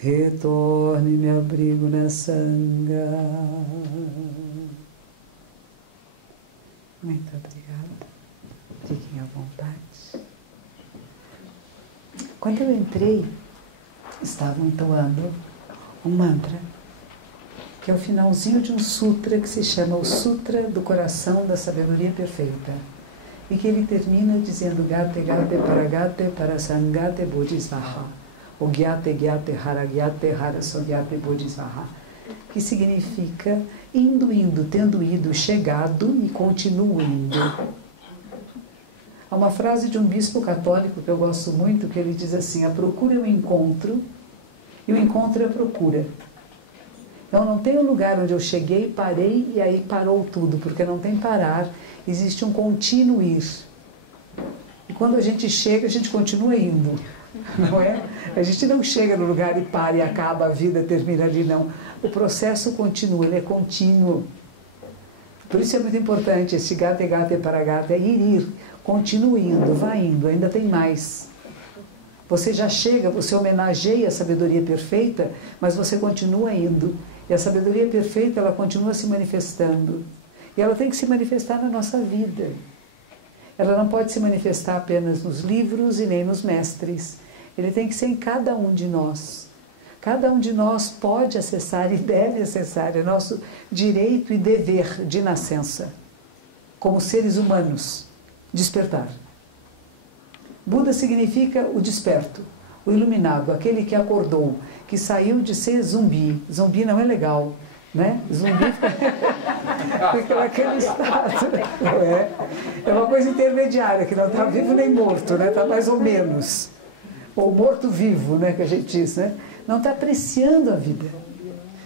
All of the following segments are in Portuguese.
retorne e me abrigo na Sangha. Muito obrigada. Fiquem à vontade. Quando eu entrei, estavam entoando um mantra, que é o finalzinho de um sutra que se chama o Sutra do Coração da Sabedoria Perfeita. E que ele termina dizendo Gate Gate Paragate Parasangate Bodhisvaha. O Gyate Gyate Haragyate Harasogyate Bodhisvaha. Que significa indo, indo, tendo ido, chegado e continuo indo. Há uma frase de um bispo católico que eu gosto muito, que ele diz assim: a procura é o encontro e o encontro é a procura. Então não tem um lugar onde eu cheguei, parei e aí parou tudo, porque não tem parar, existe um contínuo ir. E quando a gente chega, a gente continua indo, não é? A gente não chega no lugar e para e acaba, a vida termina ali, não. O processo continua, ele é contínuo. Por isso é muito importante esse Gate Gate Paragate, é ir, continue indo, vai indo, ainda tem mais. Você já chega, você homenageia a sabedoria perfeita, mas você continua indo. E a sabedoria perfeita, ela continua se manifestando. E ela tem que se manifestar na nossa vida. Ela não pode se manifestar apenas nos livros e nem nos mestres. Ele tem que ser em cada um de nós. Cada um de nós pode acessar e deve acessar. É nosso direito e dever de nascença, como seres humanos, despertar. Buda significa o desperto, o iluminado, aquele que acordou, que saiu de ser zumbi. Zumbi não é legal, né? Zumbi fica naquele estado. É uma coisa intermediária, que não está vivo nem morto, né? Está mais ou menos. Ou morto-vivo, né? Que a gente diz, né? Não está apreciando a vida.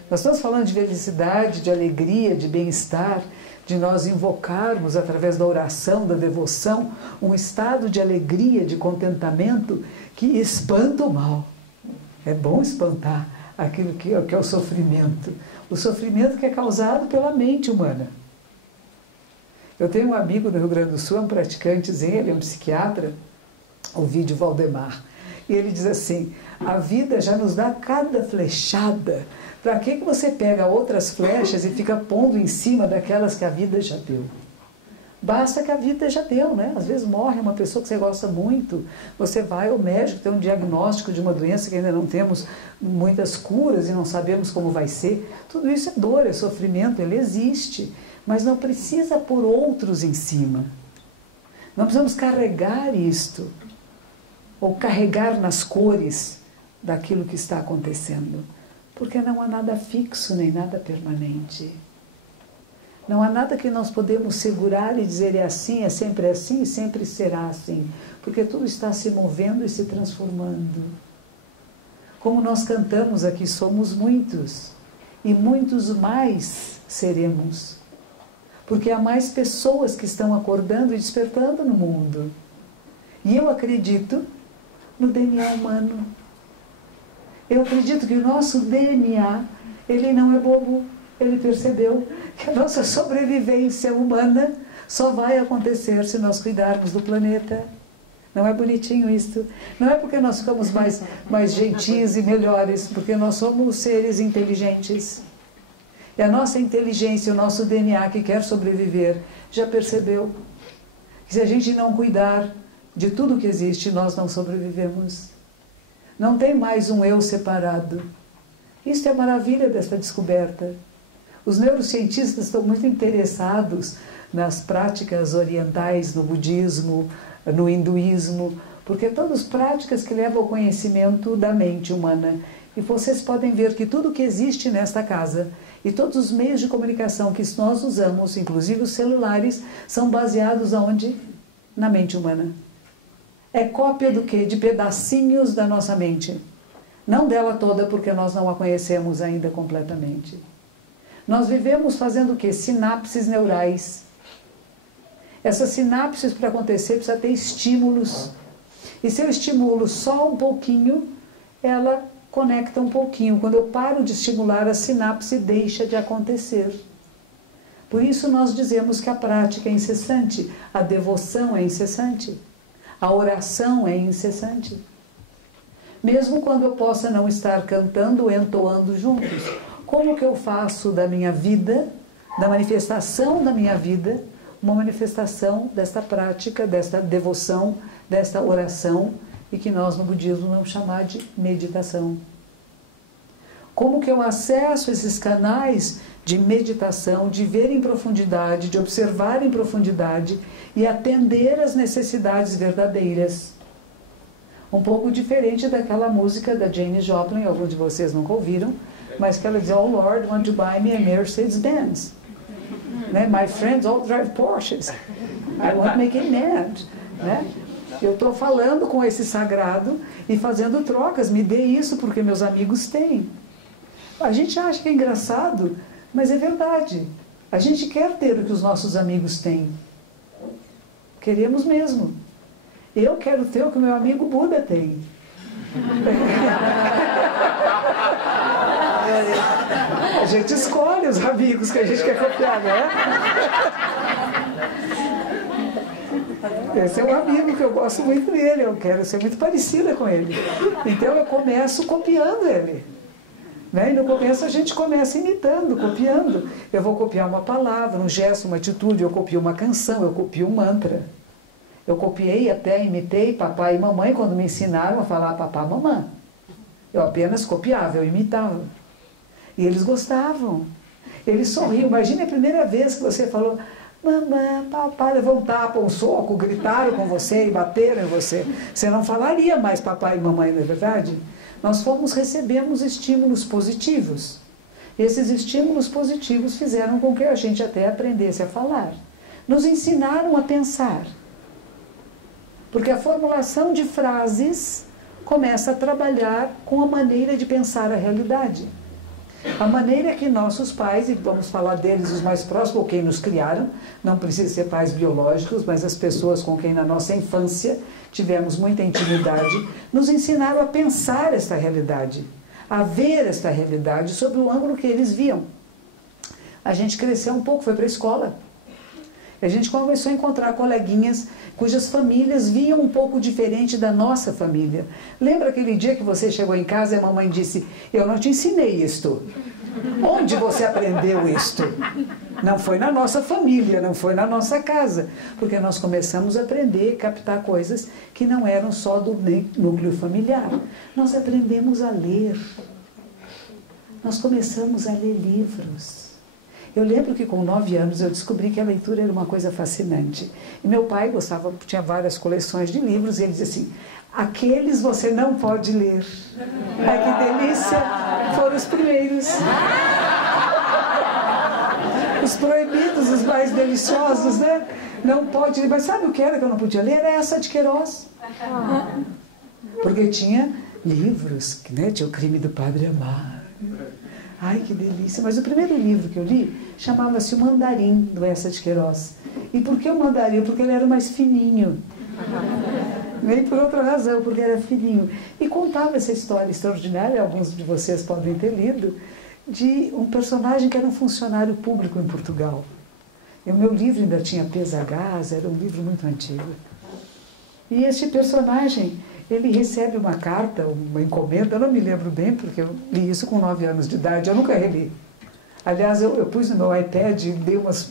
Nós estamos falando de felicidade, de alegria, de bem-estar, de nós invocarmos, através da oração, da devoção, um estado de alegria, de contentamento que espanta o mal. É bom espantar aquilo que é o sofrimento. O sofrimento que é causado pela mente humana. Eu tenho um amigo no Rio Grande do Sul, um praticante zen, ele é um psiquiatra, o Vídeo Valdemar. E ele diz assim: a vida já nos dá cada flechada. Para que você pega outras flechas e fica pondo em cima daquelas que a vida já deu? Basta que a vida já deu, né? Às vezes morre uma pessoa que você gosta muito, você vai ao médico, tem um diagnóstico de uma doença que ainda não temos muitas curas e não sabemos como vai ser. Tudo isso é dor, é sofrimento, ele existe, mas não precisa pôr outros em cima. Não precisamos carregar isto, ou carregar nas cores daquilo que está acontecendo, porque não há nada fixo nem nada permanente. Não há nada que nós podemos segurar e dizer é sempre assim e sempre será assim, porque tudo está se movendo e se transformando. Como nós cantamos aqui, somos muitos, e muitos mais seremos, porque há mais pessoas que estão acordando e despertando no mundo. E eu acredito no DNA humano. Eu acredito que o nosso DNA, ele não é bobo. Ele percebeu que a nossa sobrevivência humana só vai acontecer se nós cuidarmos do planeta. Não é bonitinho isto? Não é porque nós ficamos mais gentis e melhores, porque nós somos seres inteligentes. E a nossa inteligência, o nosso DNA que quer sobreviver, já percebeu que se a gente não cuidar de tudo que existe, nós não sobrevivemos. Não tem mais um eu separado. Isto é a maravilha desta descoberta. Os neurocientistas estão muito interessados nas práticas orientais, no budismo, no hinduísmo, porque todas práticas que levam ao conhecimento da mente humana. E vocês podem ver que tudo que existe nesta casa e todos os meios de comunicação que nós usamos, inclusive os celulares, são baseados aonde? Na mente humana. É cópia do quê? De pedacinhos da nossa mente. Não dela toda, porque nós não a conhecemos ainda completamente. Nós vivemos fazendo o quê? Sinapses neurais. Essas sinapses, para acontecer, precisa ter estímulos. E se eu estimulo só um pouquinho, ela conecta um pouquinho. Quando eu paro de estimular, a sinapse deixa de acontecer. Por isso nós dizemos que a prática é incessante, a devoção é incessante, a oração é incessante. Mesmo quando eu possa não estar cantando ou entoando juntos. Como que eu faço da minha vida, da manifestação da minha vida, uma manifestação desta prática, desta devoção, desta oração, e que nós no budismo vamos chamar de meditação. Como que eu acesso esses canais de meditação, de ver em profundidade, de observar em profundidade e atender às necessidades verdadeiras. Um pouco diferente daquela música da Janis Joplin, alguns de vocês nunca ouviram, mas que ela diz, oh Lord, want to buy me a Mercedes-Benz. Né? My friends all drive Porsches. I won't make it mad. Né? Eu estou falando com esse sagrado e fazendo trocas. Me dê isso porque meus amigos têm. A gente acha que é engraçado, mas é verdade. A gente quer ter o que os nossos amigos têm. Queremos mesmo. Eu quero ter o que o meu amigo Buda tem. A gente escolhe os amigos que a gente quer copiar, né? Esse é um amigo que eu gosto muito dele, eu quero ser muito parecida com ele. Então eu começo copiando ele. Né? E no começo a gente começa imitando, copiando. Eu vou copiar uma palavra, um gesto, uma atitude, eu copio uma canção, eu copio um mantra. Eu copiei, até imitei papai e mamãe quando me ensinaram a falar papá e mamãe. Eu apenas copiava, eu imitava. E eles gostavam. Eles sorriam. Imagine a primeira vez que você falou, mamãe, papai, levou um tapa, um soco, gritaram com você e bateram em você. Você não falaria mais papai e mamãe, não é verdade? Nós recebemos estímulos positivos. Esses estímulos positivos fizeram com que a gente até aprendesse a falar. Nos ensinaram a pensar. Porque a formulação de frases começa a trabalhar com a maneira de pensar a realidade. A maneira que nossos pais, e vamos falar deles os mais próximos, ou quem nos criaram, não precisa ser pais biológicos, mas as pessoas com quem na nossa infância tivemos muita intimidade, nos ensinaram a pensar esta realidade, a ver esta realidade sob o ângulo que eles viam. A gente cresceu um pouco, foi para a escola. A gente começou a encontrar coleguinhas cujas famílias viam um pouco diferente da nossa família. Lembra aquele dia que você chegou em casa e a mamãe disse, eu não te ensinei isto. Onde você aprendeu isto? Não foi na nossa família, não foi na nossa casa. Porque nós começamos a aprender, captar coisas que não eram só do núcleo familiar. Nós aprendemos a ler. Nós começamos a ler livros. Eu lembro que com 9 anos eu descobri que a leitura era uma coisa fascinante. E meu pai gostava, tinha várias coleções de livros, e ele dizia assim, aqueles você não pode ler. Ai, que delícia! Foram os primeiros. Os proibidos, os mais deliciosos, né? Não pode ler. Mas sabe o que era que eu não podia ler? Era essa de Queiroz. Porque tinha livros, né? Tinha o Crime do Padre Amaro. Ai, que delícia! Mas o primeiro livro que eu li chamava-se O Mandarim, do Essa de Queiroz. E por que o mandarim? Porque ele era mais fininho. Nem por outra razão, porque era fininho. E contava essa história extraordinária, alguns de vocês podem ter lido, de um personagem que era um funcionário público em Portugal. E o meu livro ainda tinha pesagás, era um livro muito antigo. E este personagem, ele recebe uma carta, uma encomenda, eu não me lembro bem, porque eu li isso com 9 anos de idade, eu nunca reli. Aliás, eu pus no meu iPad e dei umas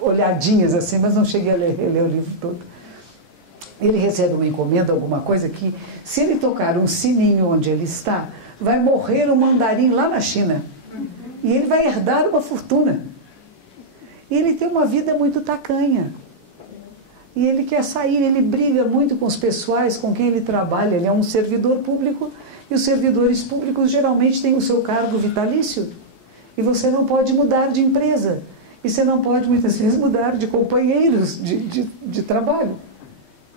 olhadinhas assim, mas não cheguei a ler o livro todo. Ele recebe uma encomenda, alguma coisa que, se ele tocar um sininho onde ele está, vai morrer um mandarim lá na China. E ele vai herdar uma fortuna. E ele tem uma vida muito tacanha. E ele quer sair, ele briga muito com os pessoais com quem ele trabalha. Ele é um servidor público, e os servidores públicos geralmente têm o seu cargo vitalício. E você não pode mudar de empresa. E você não pode, muitas vezes, mudar de companheiros de trabalho.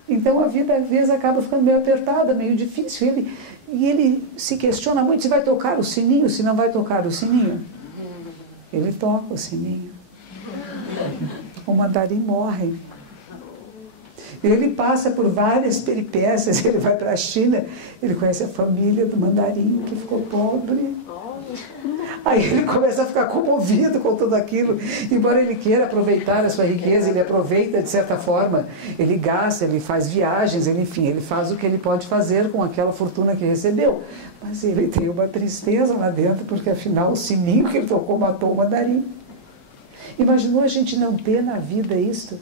Então a vida, às vezes, acaba ficando meio apertada, meio difícil. E ele se questiona muito se vai tocar o sininho, se não vai tocar o sininho. Ele toca o sininho. O mandarim morre. Ele passa por várias peripécias, ele vai para a China, ele conhece a família do mandarim que ficou pobre. Aí ele começa a ficar comovido com tudo aquilo. Embora ele queira aproveitar a sua riqueza, ele aproveita de certa forma. Ele gasta, ele faz viagens, ele, enfim, ele faz o que ele pode fazer com aquela fortuna que recebeu. Mas ele tem uma tristeza lá dentro, porque afinal o sininho que ele tocou matou o mandarim. Imaginou a gente não ter na vida isto?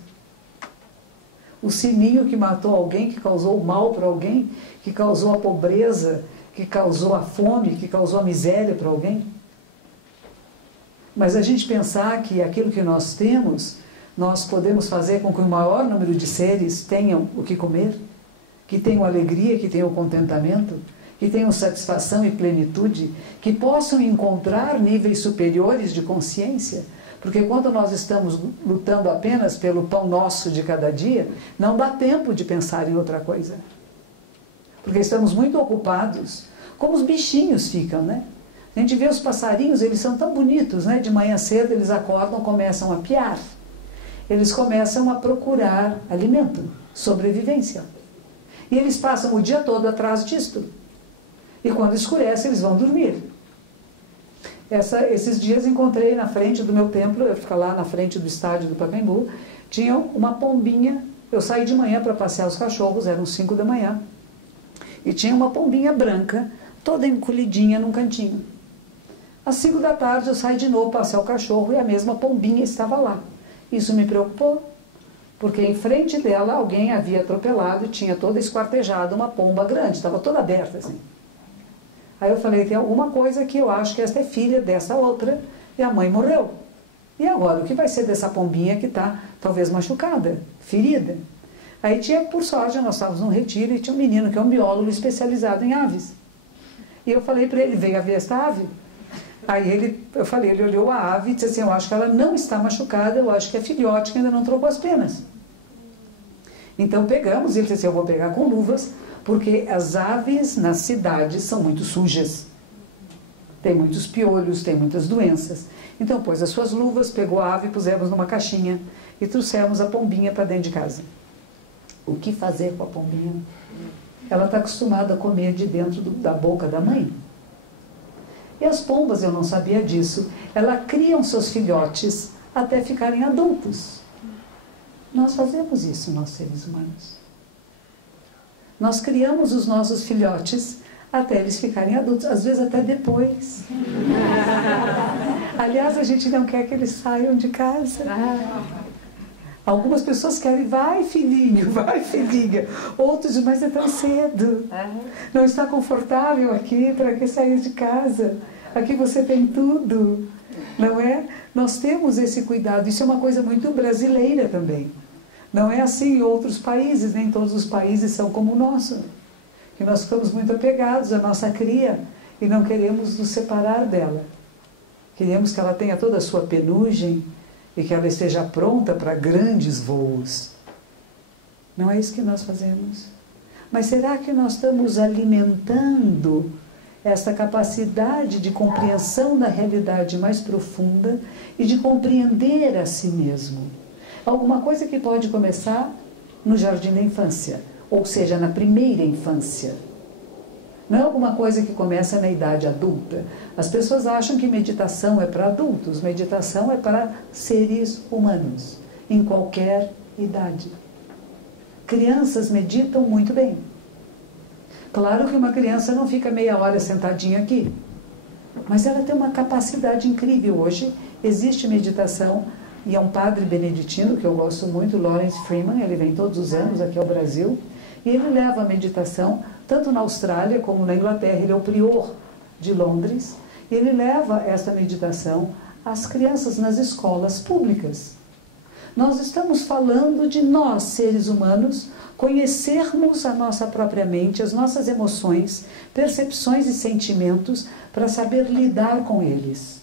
O sininho que matou alguém, que causou o mal para alguém, que causou a pobreza, que causou a fome, que causou a miséria para alguém. Mas a gente pensar que aquilo que nós temos, nós podemos fazer com que o maior número de seres tenham o que comer, que tenham alegria, que tenham contentamento, que tenham satisfação e plenitude, que possam encontrar níveis superiores de consciência. Porque quando nós estamos lutando apenas pelo pão nosso de cada dia, não dá tempo de pensar em outra coisa. Porque estamos muito ocupados, como os bichinhos ficam, né? A gente vê os passarinhos, eles são tão bonitos, né? De manhã cedo eles acordam, começam a piar. Eles começam a procurar alimento, sobrevivência. E eles passam o dia todo atrás disto. E quando escurece, eles vão dormir. Esses dias encontrei na frente do meu templo, eu fico lá na frente do estádio do Pacaembu, tinha uma pombinha. Eu saí de manhã para passear os cachorros, eram 5 da manhã, e tinha uma pombinha branca, toda encolhidinha num cantinho. Às 5 da tarde eu saí de novo para passear o cachorro e a mesma pombinha estava lá. Isso me preocupou, porque em frente dela alguém havia atropelado e tinha toda esquartejada uma pomba grande, estava toda aberta assim. Aí eu falei, tem alguma coisa que eu acho que esta é filha dessa outra, e a mãe morreu. E agora, o que vai ser dessa pombinha que está talvez machucada, ferida? Aí tinha, por sorte, nós estávamos num retiro e tinha um menino que é um biólogo especializado em aves. E eu falei para ele, veio ver esta ave? Aí ele olhou a ave e disse assim, eu acho que ela não está machucada, eu acho que é filhote que ainda não trocou as penas. Então pegamos, ele disse assim, eu vou pegar com luvas, porque as aves nas cidades são muito sujas. Tem muitos piolhos, tem muitas doenças. Então pôs as suas luvas, pegou a ave, pusemos numa caixinha e trouxemos a pombinha para dentro de casa. O que fazer com a pombinha? Ela está acostumada a comer de dentro da boca da mãe. E as pombas, eu não sabia disso, elas criam seus filhotes até ficarem adultos. Nós fazemos isso, nós seres humanos. Nós criamos os nossos filhotes até eles ficarem adultos, às vezes até depois. Aliás, a gente não quer que eles saiam de casa. Algumas pessoas querem, vai filhinho, vai filhinha. Outros dizem, mas é tão cedo. Não está confortável aqui, para que sair de casa? Aqui você tem tudo, não é? Nós temos esse cuidado, isso é uma coisa muito brasileira também. Não é assim em outros países, nem todos os países são como o nosso. Que nós ficamos muito apegados à nossa cria e não queremos nos separar dela. Queremos que ela tenha toda a sua penugem e que ela esteja pronta para grandes voos. Não é isso que nós fazemos. Mas será que nós estamos alimentando essa capacidade de compreensão da realidade mais profunda e de compreender a si mesmo? Alguma coisa que pode começar no jardim da infância, ou seja, na primeira infância. Não é alguma coisa que começa na idade adulta. As pessoas acham que meditação é para adultos, meditação é para seres humanos, em qualquer idade. Crianças meditam muito bem. Claro que uma criança não fica meia hora sentadinha aqui, mas ela tem uma capacidade incrível. Hoje existe meditação. E é um padre beneditino, que eu gosto muito, Lawrence Freeman, ele vem todos os anos aqui ao Brasil, e ele leva a meditação, tanto na Austrália como na Inglaterra, ele é o prior de Londres, e ele leva esta meditação às crianças nas escolas públicas. Nós estamos falando de nós, seres humanos, conhecermos a nossa própria mente, as nossas emoções, percepções e sentimentos, para saber lidar com eles.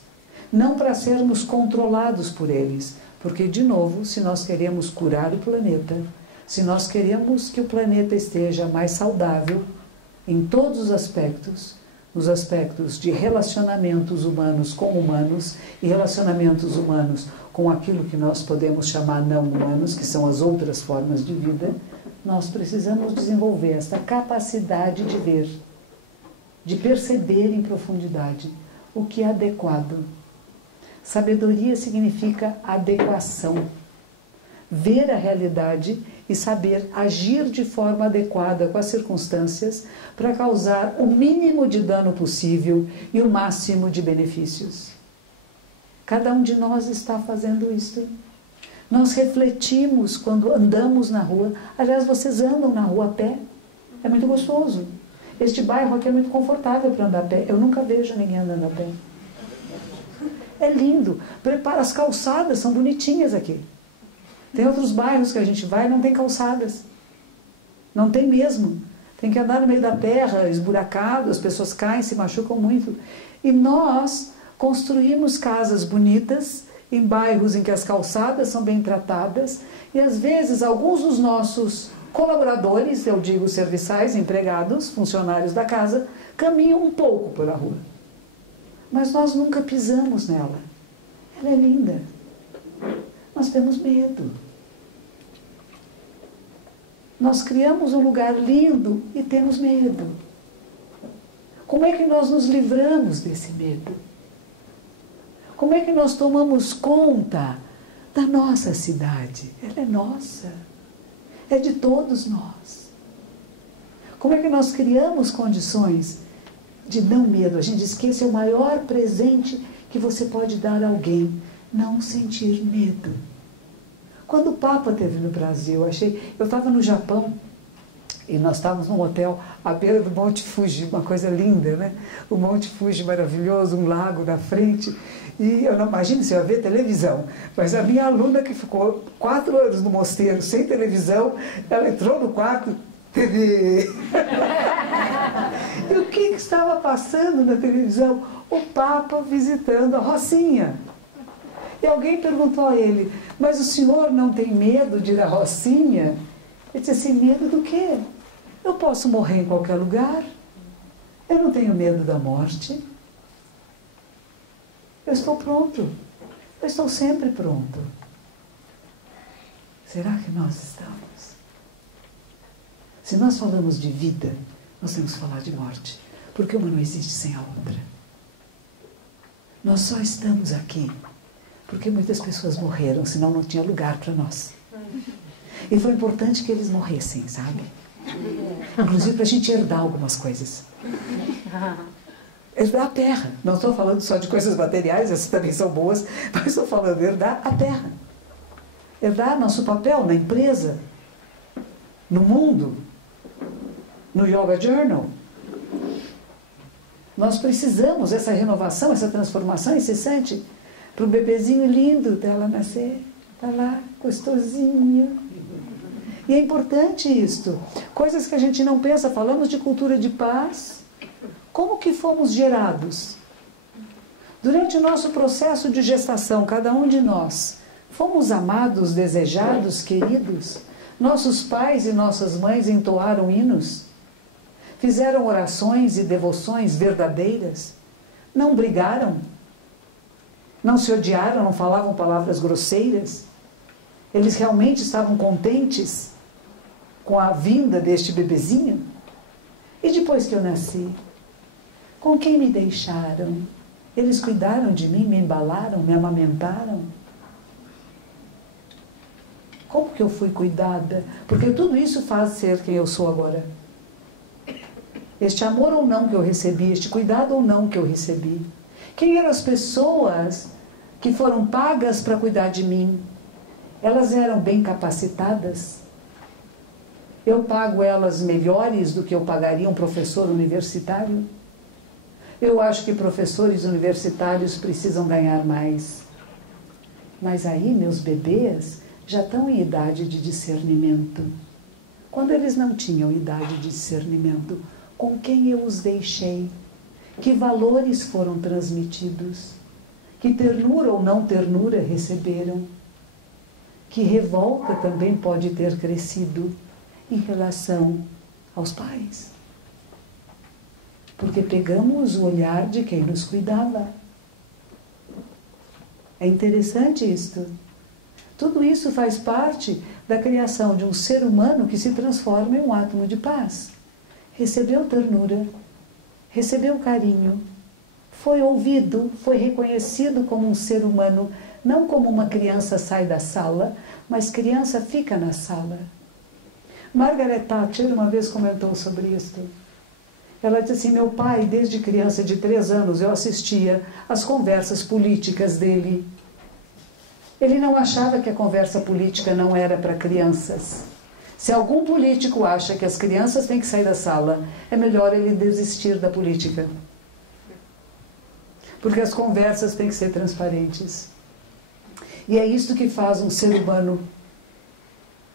Não para sermos controlados por eles, porque, de novo, se nós queremos curar o planeta, se nós queremos que o planeta esteja mais saudável em todos os aspectos, nos aspectos de relacionamentos humanos com humanos e relacionamentos humanos com aquilo que nós podemos chamar não humanos, que são as outras formas de vida, nós precisamos desenvolver esta capacidade de ver, de perceber em profundidade o que é adequado. Sabedoria significa adequação. Ver a realidade e saber agir de forma adequada com as circunstâncias para causar o mínimo de dano possível e o máximo de benefícios. Cada um de nós está fazendo isso. Nós refletimos quando andamos na rua. Aliás, vocês andam na rua a pé. É muito gostoso. Este bairro aqui é muito confortável para andar a pé. Eu nunca vejo ninguém andando a pé. É lindo. Prepara, as calçadas são bonitinhas aqui. Tem outros bairros que a gente vai e não tem calçadas. Não tem mesmo. Tem que andar no meio da terra, esburacado, as pessoas caem, se machucam muito. E nós construímos casas bonitas em bairros em que as calçadas são bem tratadas e às vezes alguns dos nossos colaboradores, eu digo serviçais, empregados, funcionários da casa, caminham um pouco pela rua. Mas nós nunca pisamos nela. Ela é linda. Nós temos medo. Nós criamos um lugar lindo e temos medo. Como é que nós nos livramos desse medo? Como é que nós tomamos conta da nossa cidade? Ela é nossa. É de todos nós. Como é que nós criamos condições de não medo? A gente diz que esse é o maior presente que você pode dar a alguém. Não sentir medo. Quando o Papa esteve no Brasil, eu estava no Japão e nós estávamos num hotel à beira do Monte Fuji, uma coisa linda, né? O Monte Fuji maravilhoso, um lago na frente. E eu não imagino se eu ia ver televisão, mas a minha aluna que ficou 4 anos no mosteiro sem televisão, ela entrou no quarto, TV. E o que estava passando na televisão? O Papa visitando a Rocinha. E alguém perguntou a ele, mas o senhor não tem medo de ir à Rocinha? Ele disse assim, medo do quê? Eu posso morrer em qualquer lugar. Eu não tenho medo da morte. Eu estou pronto. Eu estou sempre pronto. Será que nós estamos? Se nós falamos de vida, nós temos que falar de morte. Porque uma não existe sem a outra. Nós só estamos aqui porque muitas pessoas morreram, senão não tinha lugar para nós. E foi importante que eles morressem, sabe? Inclusive para a gente herdar algumas coisas. Herdar a terra. Não estou falando só de coisas materiais, essas também são boas, mas estou falando de herdar a terra. Herdar nosso papel na empresa, no mundo, no Yoga Journal. Nós precisamos dessa renovação, essa transformação incessante para o bebezinho lindo dela nascer. Está lá, gostosinho. E é importante isto. Coisas que a gente não pensa, falamos de cultura de paz. Como que fomos gerados? Durante o nosso processo de gestação, cada um de nós, fomos amados, desejados, queridos? Nossos pais e nossas mães entoaram hinos? Fizeram orações e devoções verdadeiras? Não brigaram? Não se odiaram, não falavam palavras grosseiras? Eles realmente estavam contentes com a vinda deste bebezinho? E depois que eu nasci? Com quem me deixaram? Eles cuidaram de mim, me embalaram, me amamentaram? Como que eu fui cuidada? Porque tudo isso faz ser quem eu sou agora. Este amor ou não que eu recebi, este cuidado ou não que eu recebi. Quem eram as pessoas que foram pagas para cuidar de mim? Elas eram bem capacitadas? Eu pago elas melhores do que eu pagaria um professor universitário? Eu acho que professores universitários precisam ganhar mais. Mas aí meus bebês já estão em idade de discernimento. Quando eles não tinham idade de discernimento, com quem eu os deixei? Que valores foram transmitidos? Que ternura ou não ternura receberam? Que revolta também pode ter crescido em relação aos pais? Porque pegamos o olhar de quem nos cuidava. É interessante isto. Tudo isso faz parte da criação de um ser humano que se transforma em um átomo de paz. Recebeu ternura, recebeu carinho, foi ouvido, foi reconhecido como um ser humano, não como uma criança sai da sala, mas criança fica na sala. Margaret Thatcher uma vez comentou sobre isso. Ela disse assim, meu pai, desde criança de 3 anos, eu assistia às conversas políticas dele. Ele não achava que a conversa política não era para crianças. Se algum político acha que as crianças têm que sair da sala, é melhor ele desistir da política. Porque as conversas têm que ser transparentes. E é isso que faz um ser humano.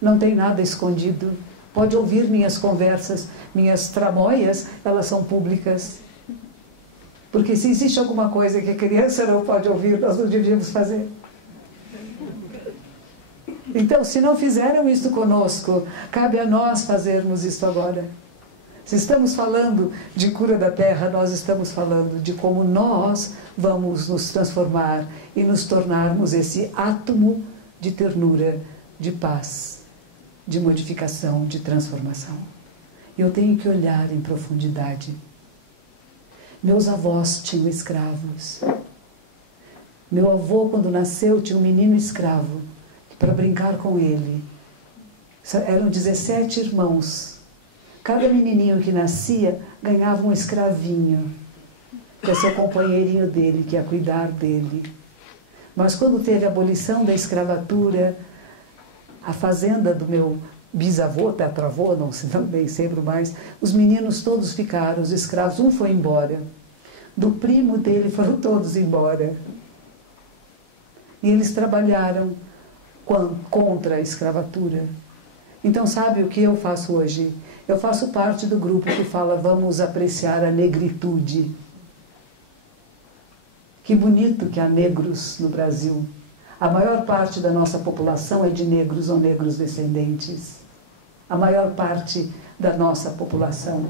Não tem nada escondido. Pode ouvir minhas conversas, minhas tramóias, elas são públicas. Porque se existe alguma coisa que a criança não pode ouvir, nós não devíamos fazer. Então, se não fizeram isso conosco, cabe a nós fazermos isso agora. Se estamos falando de cura da terra, nós estamos falando de como nós vamos nos transformar e nos tornarmos esse átomo de ternura, de paz, de modificação, de transformação. Eu tenho que olhar em profundidade. Meus avós tinham escravos. Meu avô, quando nasceu, tinha um menino escravo para brincar com ele. Eram 17 irmãos. Cada menininho que nascia ganhava um escravinho, que é seu companheirinho dele, que ia cuidar dele. Mas quando teve a abolição da escravatura, a fazenda do meu bisavô, tetravô, não bem sempre mais, os meninos todos ficaram, os escravos, um foi embora. Do primo dele foram todos embora. E eles trabalharam contra a escravatura. Então, sabe o que eu faço hoje? Eu faço parte do grupo que fala, vamos apreciar a negritude. Que bonito que há negros no Brasil. A maior parte da nossa população é de negros ou negros descendentes. A maior parte da nossa população.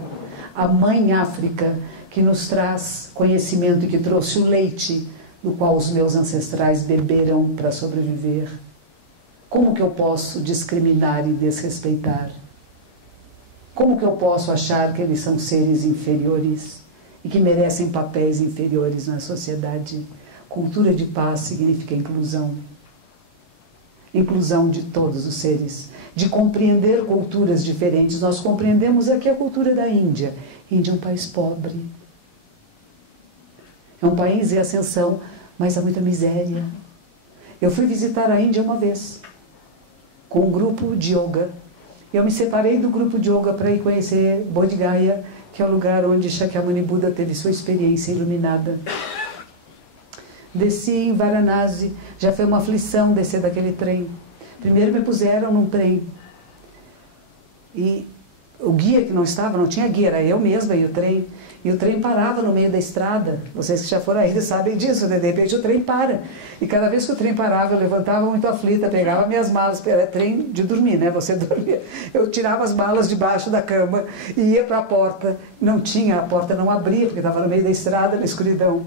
A mãe África, que nos traz conhecimento e que trouxe o leite, do qual os meus ancestrais beberam para sobreviver. Como que eu posso discriminar e desrespeitar? Como que eu posso achar que eles são seres inferiores e que merecem papéis inferiores na sociedade? Cultura de paz significa inclusão. Inclusão de todos os seres. De compreender culturas diferentes. Nós compreendemos aqui a cultura da Índia. A Índia é um país pobre. É um país em ascensão, mas há muita miséria. Eu fui visitar a Índia uma vez, com um grupo de yoga. Eu me separei do grupo de yoga para ir conhecer Bodh Gaya, que é o lugar onde Shakyamuni Buda teve sua experiência iluminada. Desci em Varanasi, já foi uma aflição descer daquele trem. Primeiro me puseram num trem. E o guia que não estava, não tinha guia, era eu mesma e o trem. E o trem parava no meio da estrada. Vocês que já foram aí sabem disso, né? De repente o trem para. E cada vez que o trem parava, eu levantava muito aflita, pegava minhas malas, era trem de dormir, né? Você dormia. Eu tirava as malas debaixo da cama e ia para a porta. Não tinha, a porta não abria, porque estava no meio da estrada, na escuridão.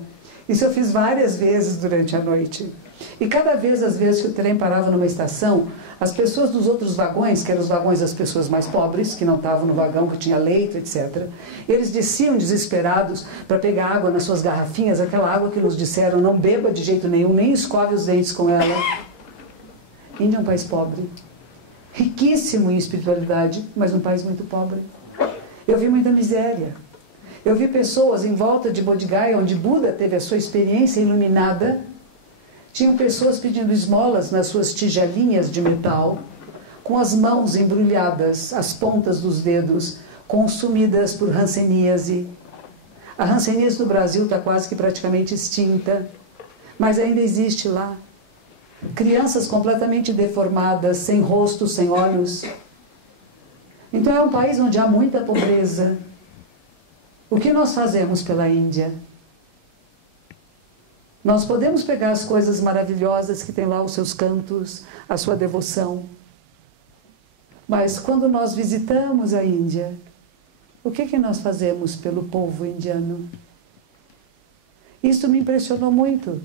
Isso eu fiz várias vezes durante a noite. E cada vez, às vezes que o trem parava numa estação, as pessoas dos outros vagões, que eram os vagões das pessoas mais pobres, que não estavam no vagão, que tinha leito, etc., eles desciam desesperados para pegar água nas suas garrafinhas, aquela água que nos disseram, não beba de jeito nenhum, nem escove os dentes com ela. Índia é um país pobre, riquíssimo em espiritualidade, mas um país muito pobre. Eu vi muita miséria. Eu vi pessoas em volta de Bodh Gaya, onde Buda teve a sua experiência iluminada. Tinham pessoas pedindo esmolas nas suas tigelinhas de metal, com as mãos embrulhadas, as pontas dos dedos, consumidas por hanseníase. A hanseníase no Brasil está quase que praticamente extinta, mas ainda existe lá. Crianças completamente deformadas, sem rosto, sem olhos. Então é um país onde há muita pobreza. O que nós fazemos pela Índia? Nós podemos pegar as coisas maravilhosas que tem lá, os seus cantos, a sua devoção. Mas quando nós visitamos a Índia, o que nós fazemos pelo povo indiano? Isso me impressionou muito.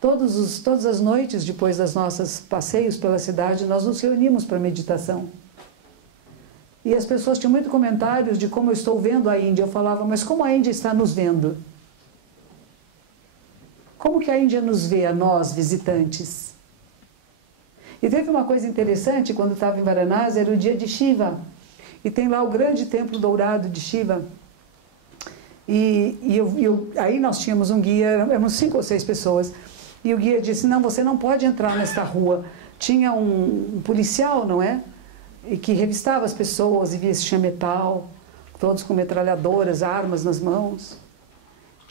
Todas as noites, depois das nossas passeios pela cidade, nós nos reunimos para meditação. E as pessoas tinham muitos comentários de como eu estou vendo a Índia. Eu falava, mas como a Índia está nos vendo? Como que a Índia nos vê, a nós, visitantes? E teve uma coisa interessante, quando estava em Varanasi, era o dia de Shiva. E tem lá o grande templo dourado de Shiva. Aí nós tínhamos um guia, éramos 5 ou 6 pessoas. E o guia disse, não, você não pode entrar nesta rua. Tinha um policial, não é? E que revistava as pessoas e via se tinha metal, todos com metralhadoras, armas nas mãos.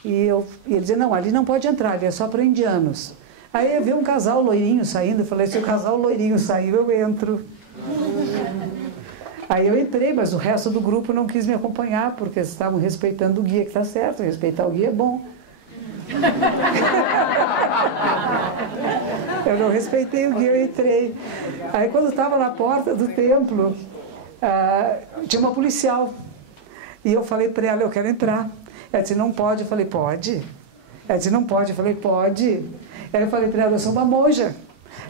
E ele dizia, não, ali não pode entrar, ali é só para indianos. Aí eu vi um casal loirinho saindo, eu falei, se o casal loirinho saiu, eu entro. Aí eu entrei, mas o resto do grupo não quis me acompanhar, porque eles estavam respeitando o guia, que está certo, respeitar o guia é bom. Eu não respeitei o guia, eu entrei. Aí quando estava na porta do templo, tinha uma policial. E eu falei para ela, eu quero entrar. Ela disse, não pode. Eu falei, pode. Ela disse, não pode. Eu falei, pode. Aí eu falei para ela, eu sou uma monja.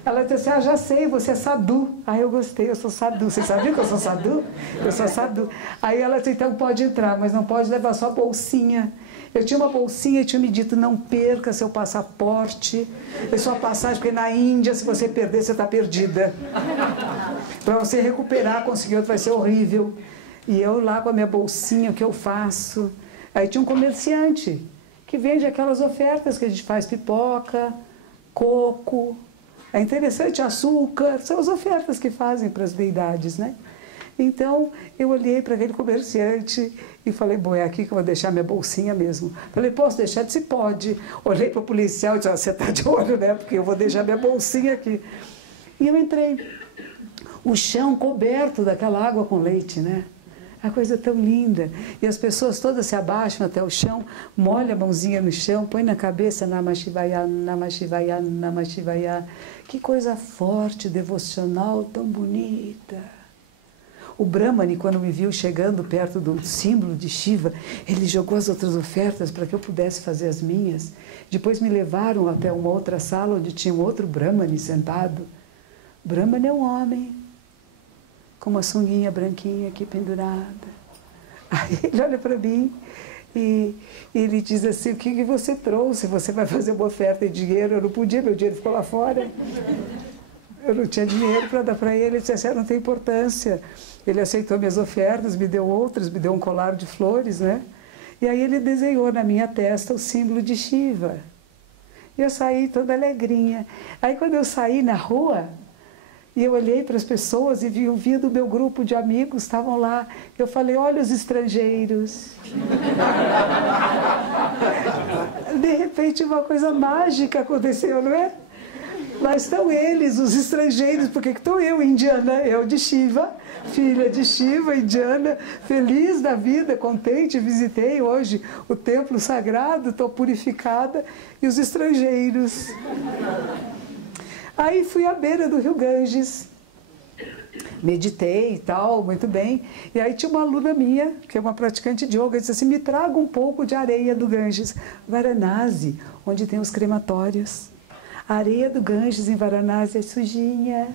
Ela disse assim, já sei, você é sadhu. Aí eu gostei, eu sou sadhu. Você sabia que eu sou sadhu? Eu sou sadhu. Aí ela disse, então pode entrar, mas não pode levar só a bolsinha. Eu tinha uma bolsinha e tinha me dito, não perca seu passaporte, é sua passagem, porque na Índia, se você perder, você está perdida. Para você recuperar, conseguir outro, vai ser horrível. E eu lá com a minha bolsinha, o que eu faço? Aí tinha um comerciante que vende aquelas ofertas que a gente faz, pipoca, coco, é interessante, açúcar, são as ofertas que fazem para as deidades, né? Então, eu olhei para aquele comerciante e falei, bom, é aqui que eu vou deixar minha bolsinha mesmo. Falei, posso deixar? Disse, pode. Olhei para o policial e disse, você está de olho, né? Porque eu vou deixar minha bolsinha aqui. E eu entrei. O chão coberto daquela água com leite, né? A coisa tão linda. E as pessoas todas se abaixam até o chão, molha a mãozinha no chão, põe na cabeça, Namah Shivaya, Namah Shivaya, Namah Shivaya. Que coisa forte, devocional, tão bonita. O Brahmani, quando me viu chegando perto do símbolo de Shiva, ele jogou as outras ofertas para que eu pudesse fazer as minhas. Depois me levaram até uma outra sala onde tinha um outro Brahmani sentado. Brahmani é um homem, com uma sunguinha branquinha aqui pendurada. Aí ele olha para mim e ele diz assim, o que você trouxe? Você vai fazer uma oferta de dinheiro? Eu não podia, meu dinheiro ficou lá fora. Eu não tinha dinheiro para dar para ele. Ele disse assim, não tem importância. Ele aceitou minhas ofertas, me deu outras, me deu um colar de flores, né? E aí ele desenhou na minha testa o símbolo de Shiva. E eu saí toda alegrinha. Aí quando eu saí na rua, e eu olhei para as pessoas e vi do meu grupo de amigos, estavam lá. Eu falei, olha os estrangeiros. De repente uma coisa mágica aconteceu, não é? Lá estão eles, os estrangeiros, porque estou eu, indiana, eu de Shiva, filha de Shiva, indiana, feliz da vida, contente, visitei hoje o templo sagrado, estou purificada, e os estrangeiros. Aí fui à beira do rio Ganges, meditei e tal, muito bem, e aí tinha uma aluna minha, que é uma praticante de yoga, disse assim, me traga um pouco de areia do Ganges, Varanasi, onde tem os crematórios. A areia do Ganges em Varanasi é sujinha,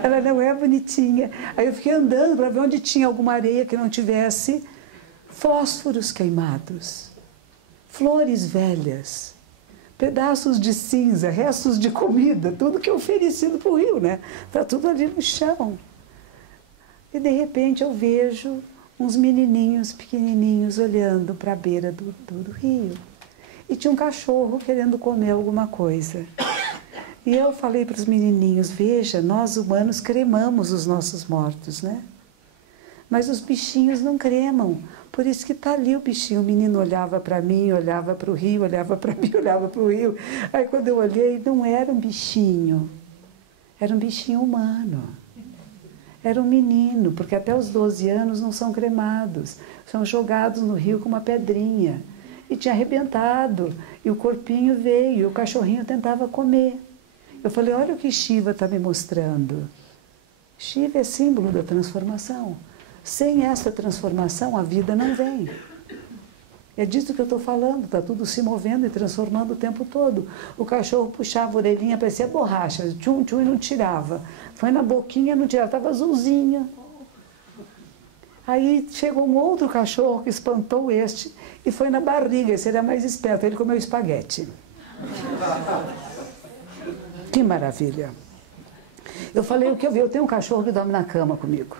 ela não é bonitinha. Aí eu fiquei andando para ver onde tinha alguma areia que não tivesse fósforos queimados, flores velhas, pedaços de cinza, restos de comida, tudo que é oferecido para o rio, né? Está tudo ali no chão. E de repente eu vejo uns menininhos pequenininhos olhando para a beira do rio. E tinha um cachorro querendo comer alguma coisa. E eu falei para os menininhos, veja, nós humanos cremamos os nossos mortos, né? Mas os bichinhos não cremam. Por isso que está ali o bichinho. O menino olhava para mim, olhava para o rio, olhava para mim, olhava para o rio. Aí quando eu olhei, não era um bichinho. Era um bichinho humano. Era um menino, porque até os 12 anos não são cremados. São jogados no rio com uma pedrinha. E tinha arrebentado, e o corpinho veio, e o cachorrinho tentava comer. Eu falei, olha o que Shiva está me mostrando. Shiva é símbolo da transformação. Sem essa transformação, a vida não vem. É disso que eu estou falando, está tudo se movendo e transformando o tempo todo. O cachorro puxava a orelhinha, parecia borracha, tchum, tchum, e não tirava. Foi na boquinha, não tirava, estava azulzinho. Aí chegou um outro cachorro que espantou este e foi na barriga, esse era mais esperto, ele comeu espaguete. Que maravilha. Eu falei, o que eu vi? Eu tenho um cachorro que dorme na cama comigo.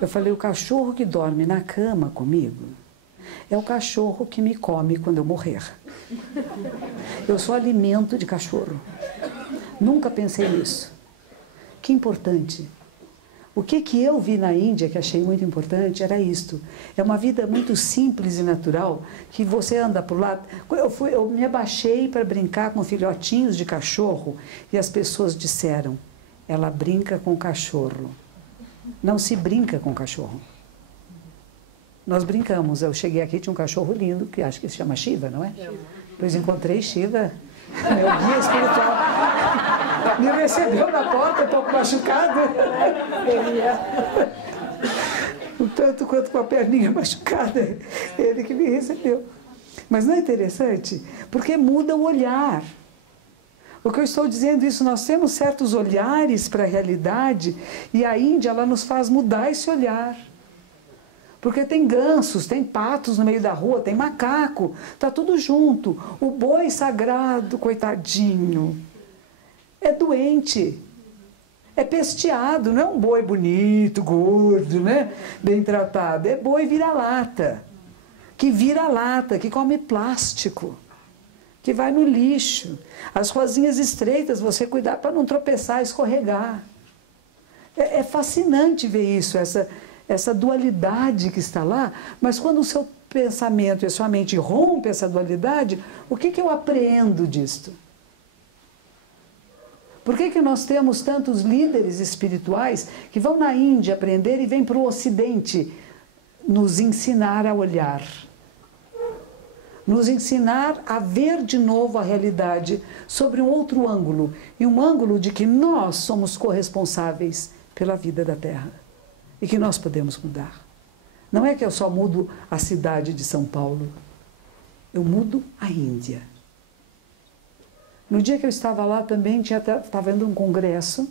Eu falei, o cachorro que dorme na cama comigo é o cachorro que me come quando eu morrer. Eu sou alimento de cachorro. Nunca pensei nisso. Que importante. O que eu vi na Índia, que achei muito importante, era isto. É uma vida muito simples e natural, que você anda por lá. Eu me abaixei para brincar com filhotinhos de cachorro e as pessoas disseram, ela brinca com cachorro. Não se brinca com cachorro. Nós brincamos. Eu cheguei aqui, tinha um cachorro lindo, que acho que se chama Shiva, não é? Depois encontrei Shiva, meu guia espiritual. Me recebeu na porta, um pouco machucado. Ele é. Um tanto quanto com a perninha machucada. Ele que me recebeu. Mas não é interessante? Porque muda o olhar. O que eu estou dizendo isso, nós temos certos olhares para a realidade e a Índia, ela nos faz mudar esse olhar. Porque tem gansos, tem patos no meio da rua, tem macaco, está tudo junto. O boi sagrado, coitadinho, é doente, é pesteado, não é um boi bonito, gordo, né? Bem tratado, é boi vira-lata, que come plástico, que vai no lixo. As ruazinhas estreitas, você cuidar para não tropeçar, escorregar. É fascinante ver isso, essa dualidade que está lá, mas quando o seu pensamento e a sua mente rompe essa dualidade, o que eu apreendo disto? Por que nós temos tantos líderes espirituais que vão na Índia aprender e vêm para o Ocidente nos ensinar a olhar? Nos ensinar a ver de novo a realidade sobre um outro ângulo, e um ângulo de que nós somos corresponsáveis pela vida da Terra e que nós podemos mudar. Não é que eu só mudo a cidade de São Paulo, eu mudo a Índia. No dia que eu estava lá também estava indo um congresso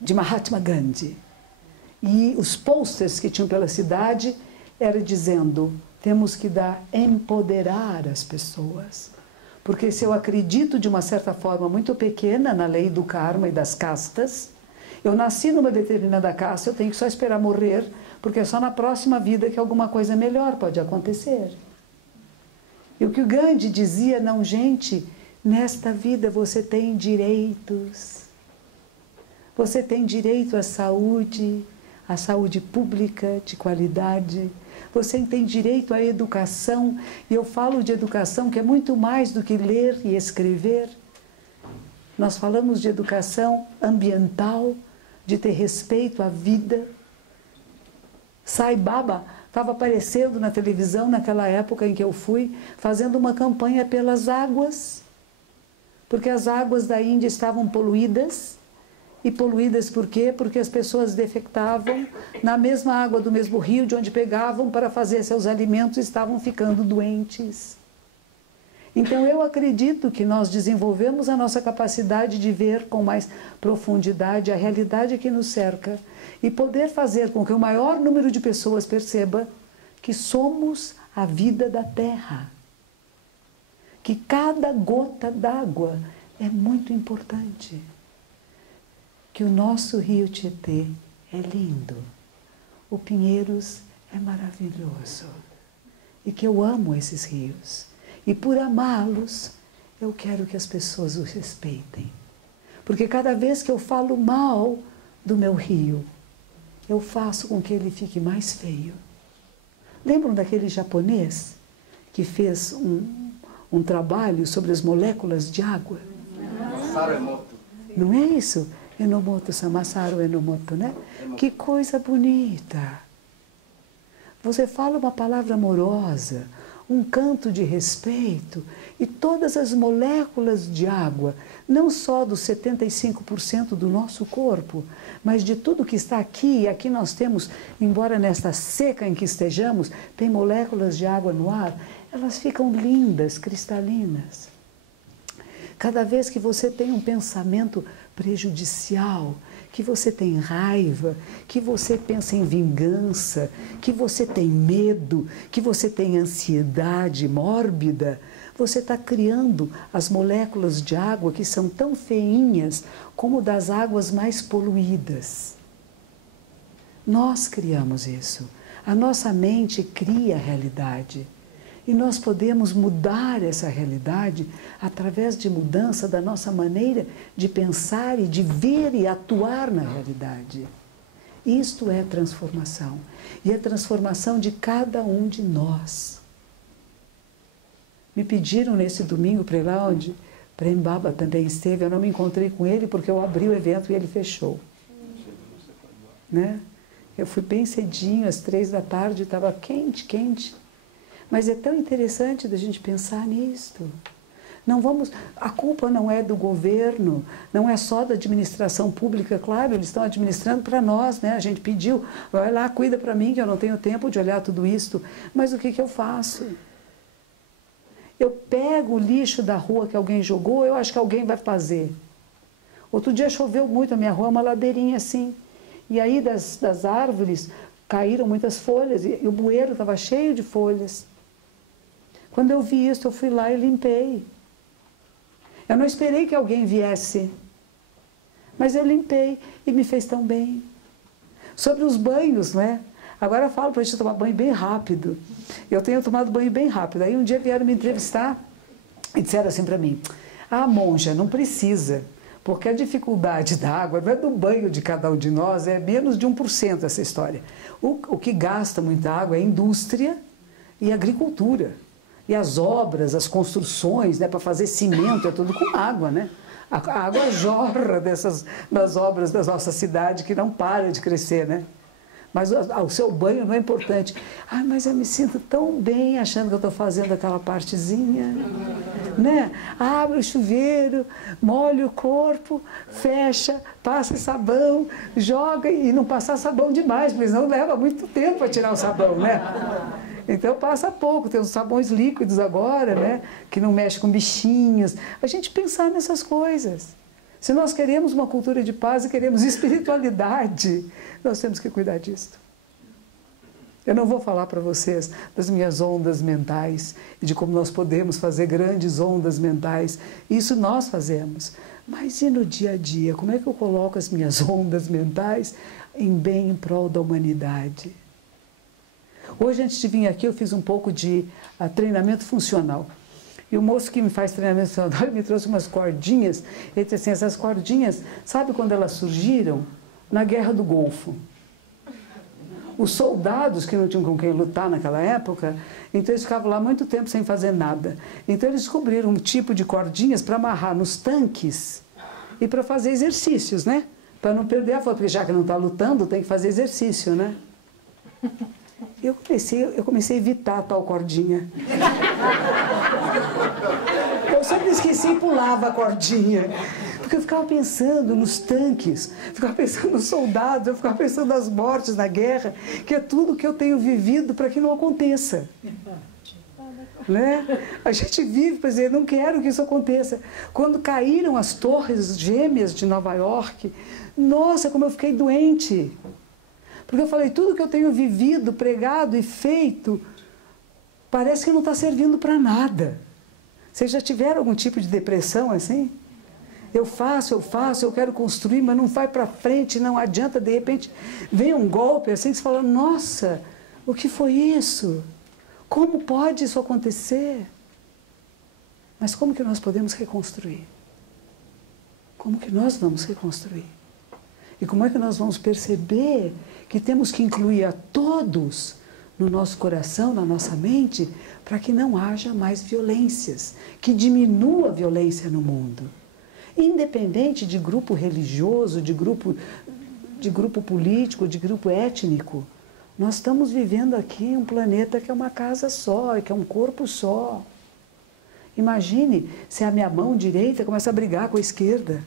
de Mahatma Gandhi, e os posters que tinham pela cidade era dizendo: temos que empoderar as pessoas. Porque se eu acredito de uma certa forma muito pequena na lei do karma e das castas, eu nasci numa determinada casta, eu tenho que só esperar morrer, porque é só na próxima vida que alguma coisa melhor pode acontecer. E o que o Gandhi dizia, não, gente, nesta vida você tem direitos. Você tem direito à saúde pública de qualidade. Você tem direito à educação, e eu falo de educação que é muito mais do que ler e escrever. Nós falamos de educação ambiental, de ter respeito à vida. Sai Baba estava aparecendo na televisão naquela época em que eu fui, fazendo uma campanha pelas águas, porque as águas da Índia estavam poluídas. E poluídas por quê? Porque as pessoas defecavam na mesma água do mesmo rio de onde pegavam para fazer seus alimentos e estavam ficando doentes. Então eu acredito que nós desenvolvemos a nossa capacidade de ver com mais profundidade a realidade que nos cerca e poder fazer com que o maior número de pessoas perceba que somos a vida da Terra. Que cada gota d'água é muito importante. Que o nosso rio Tietê é lindo, o Pinheiros é maravilhoso, e que eu amo esses rios, e por amá-los, eu quero que as pessoas os respeitem, porque cada vez que eu falo mal do meu rio, eu faço com que ele fique mais feio. Lembram daquele japonês que fez um trabalho sobre as moléculas de água? Não é isso? Masaru Enomoto, né? Que coisa bonita! Você fala uma palavra amorosa, um canto de respeito, e todas as moléculas de água, não só dos 75% do nosso corpo, mas de tudo que está aqui, e aqui nós temos, embora nesta seca em que estejamos, tem moléculas de água no ar, elas ficam lindas, cristalinas. Cada vez que você tem um pensamento prejudicial, que você tem raiva, que você pensa em vingança, que você tem medo, que você tem ansiedade mórbida, você está criando as moléculas de água que são tão feinhas como das águas mais poluídas. Nós criamos isso. A nossa mente cria a realidade. E nós podemos mudar essa realidade através de mudança da nossa maneira de pensar e de ver e atuar na realidade. Isto é transformação. E é transformação de cada um de nós. Me pediram nesse domingo para ir lá onde Prembaba também esteve. Eu não me encontrei com ele porque eu abri o evento e ele fechou. Né? Eu fui bem cedinho, às 3 da tarde, estava quente, quente. Mas é tão interessante da gente pensar nisto. Não vamos, a culpa não é do governo, não é só da administração pública, claro, eles estão administrando para nós, né? A gente pediu, vai lá, cuida para mim, que eu não tenho tempo de olhar tudo isto. Mas o que eu faço? Eu pego o lixo da rua que alguém jogou, eu acho que alguém vai fazer. Outro dia choveu muito, a minha rua é uma ladeirinha assim. E aí das árvores caíram muitas folhas e o bueiro estava cheio de folhas. Quando eu vi isso, eu fui lá e limpei. Eu não esperei que alguém viesse, mas eu limpei e me fez tão bem. Sobre os banhos, não é? Agora eu falo para a gente tomar banho bem rápido. Eu tenho tomado banho bem rápido. Aí um dia vieram me entrevistar e disseram assim para mim: ah, monja, não precisa, porque a dificuldade da água não é do banho de cada um de nós, é menos de 1% essa história. O que gasta muita água é a indústria e a agricultura. E as obras, as construções, né, para fazer cimento, é tudo com água, né? A água jorra das obras da nossa cidade que não para de crescer, né? Mas o seu banho não é importante. Ah, mas eu me sinto tão bem achando que eu estou fazendo aquela partezinha, né? Abre o chuveiro, molha o corpo, fecha, passa sabão, joga e não passar sabão demais, porque senão leva muito tempo para tirar o sabão, né? Então passa pouco, tem os sabões líquidos agora, né? Que não mexe com bichinhos. A gente pensar nessas coisas. Se nós queremos uma cultura de paz e queremos espiritualidade, nós temos que cuidar disso. Eu não vou falar para vocês das minhas ondas mentais e de como nós podemos fazer grandes ondas mentais. Isso nós fazemos. Mas e no dia a dia? Como é que eu coloco as minhas ondas mentais em bem em prol da humanidade? Hoje, antes de vir aqui, eu fiz um pouco de treinamento funcional. E o moço que me faz treinamento funcional, ele me trouxe umas cordinhas. Ele disse assim, essas cordinhas, sabe quando elas surgiram? Na Guerra do Golfo. Os soldados que não tinham com quem lutar naquela época, então eles ficavam lá muito tempo sem fazer nada. Então eles descobriram um tipo de cordinhas para amarrar nos tanques e para fazer exercícios, né? Para não perder a força, porque já que não está lutando, tem que fazer exercício, né? Eu comecei a evitar a tal cordinha. Eu sempre esqueci e pulava a cordinha. Porque eu ficava pensando nos tanques, ficava pensando nos soldados, eu ficava pensando nas mortes na guerra, que é tudo que eu tenho vivido para que não aconteça. Né? A gente vive para dizer, não quero que isso aconteça. Quando caíram as torres gêmeas de Nova York, nossa, como eu fiquei doente. Porque eu falei, tudo que eu tenho vivido, pregado e feito, parece que não está servindo para nada. Vocês já tiveram algum tipo de depressão assim? Eu faço, eu quero construir, mas não vai para frente, não adianta, de repente vem um golpe assim que você fala, nossa, o que foi isso? Como pode isso acontecer? Mas como que nós podemos reconstruir? Como que nós vamos reconstruir? E como é que nós vamos perceber que temos que incluir a todos no nosso coração, na nossa mente, para que não haja mais violências, que diminua a violência no mundo. Independente de grupo religioso, de grupo político, de grupo étnico, nós estamos vivendo aqui em um planeta que é uma casa só, que é um corpo só. Imagine se a minha mão direita começa a brigar com a esquerda.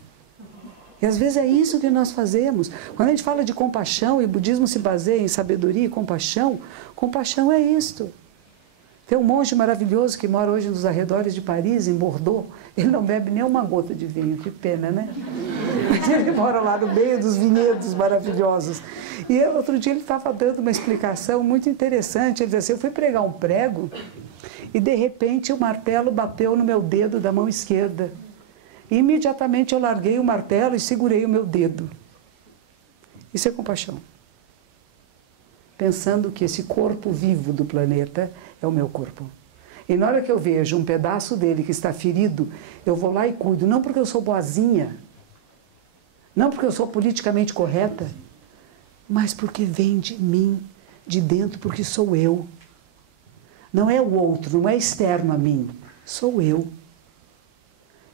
E às vezes é isso que nós fazemos. Quando a gente fala de compaixão, e o budismo se baseia em sabedoria e compaixão, compaixão é isto. Tem um monge maravilhoso que mora hoje nos arredores de Paris, em Bordeaux. Ele não bebe nem uma gota de vinho, que pena, né? Mas ele mora lá no meio dos vinhedos maravilhosos. E outro dia ele estava dando uma explicação muito interessante. Ele disse assim, eu fui pregar um prego e de repente o martelo bateu no meu dedo da mão esquerda. E imediatamente eu larguei o martelo e segurei o meu dedo. Isso é compaixão. Pensando que esse corpo vivo do planeta é o meu corpo. E na hora que eu vejo um pedaço dele que está ferido, eu vou lá e cuido. Não porque eu sou boazinha, não porque eu sou politicamente correta, mas porque vem de mim, de dentro, porque sou eu. Não é o outro, não é externo a mim, sou eu.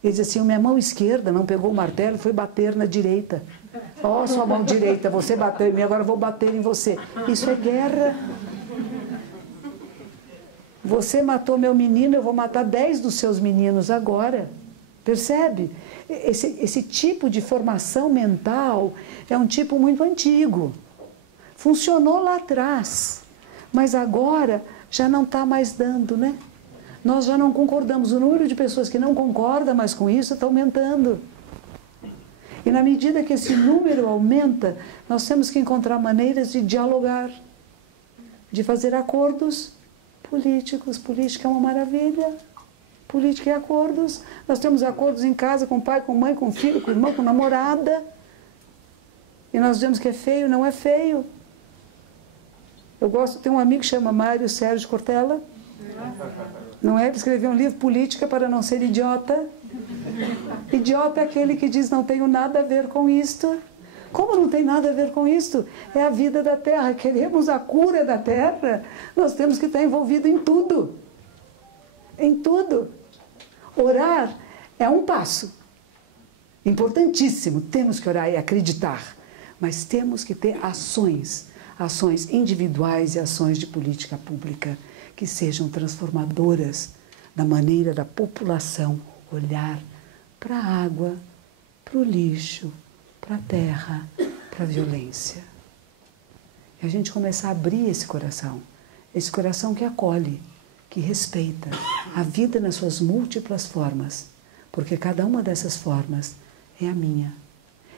Ele diz assim, minha mão esquerda não pegou o martelo e foi bater na direita. Ó, sua mão direita, você bateu em mim, agora eu vou bater em você. Isso é guerra. Você matou meu menino, eu vou matar 10 dos seus meninos agora. Percebe? Esse tipo de formação mental é um tipo muito antigo. Funcionou lá atrás, mas agora já não está mais dando, né? Nós já não concordamos. O número de pessoas que não concordam mais com isso está aumentando. E na medida que esse número aumenta, nós temos que encontrar maneiras de dialogar, de fazer acordos políticos. Política é uma maravilha. Política é acordos. Nós temos acordos em casa com pai, com mãe, com filho, com irmão, com namorada. E nós dizemos que é feio, não é feio. Eu gosto, tem um amigo que chama Mário Sérgio Cortella. Não é? Ele escreveu um livro, Política para não ser idiota. Idiota é aquele que diz, não tenho nada a ver com isto. Como não tem nada a ver com isto? É a vida da Terra. Queremos a cura da Terra, nós temos que estar envolvido em tudo. Em tudo. Orar é um passo importantíssimo. Temos que orar e acreditar. Mas temos que ter ações. Ações individuais e ações de política pública que sejam transformadoras da maneira da população olhar para a água, para o lixo, para a terra, para a violência. E a gente começar a abrir esse coração que acolhe, que respeita a vida nas suas múltiplas formas, porque cada uma dessas formas é a minha.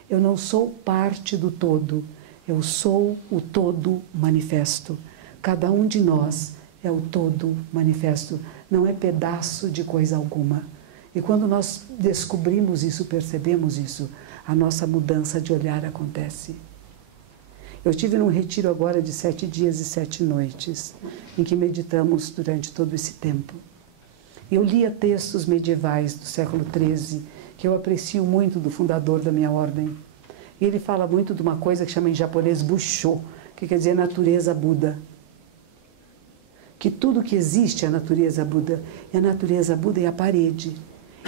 Eu não sou parte do todo, eu sou o todo manifesto. Cada um de nós é o todo manifesto, não é pedaço de coisa alguma. E quando nós descobrimos isso, percebemos isso, a nossa mudança de olhar acontece. Eu estive num retiro agora de 7 dias e 7 noites, em que meditamos durante todo esse tempo. Eu lia textos medievais do século XIII, que eu aprecio muito do fundador da minha ordem. E ele fala muito de uma coisa que chama em japonês Busho, que quer dizer natureza Buda. Que tudo que existe é a natureza Buda. E a natureza Buda é a parede.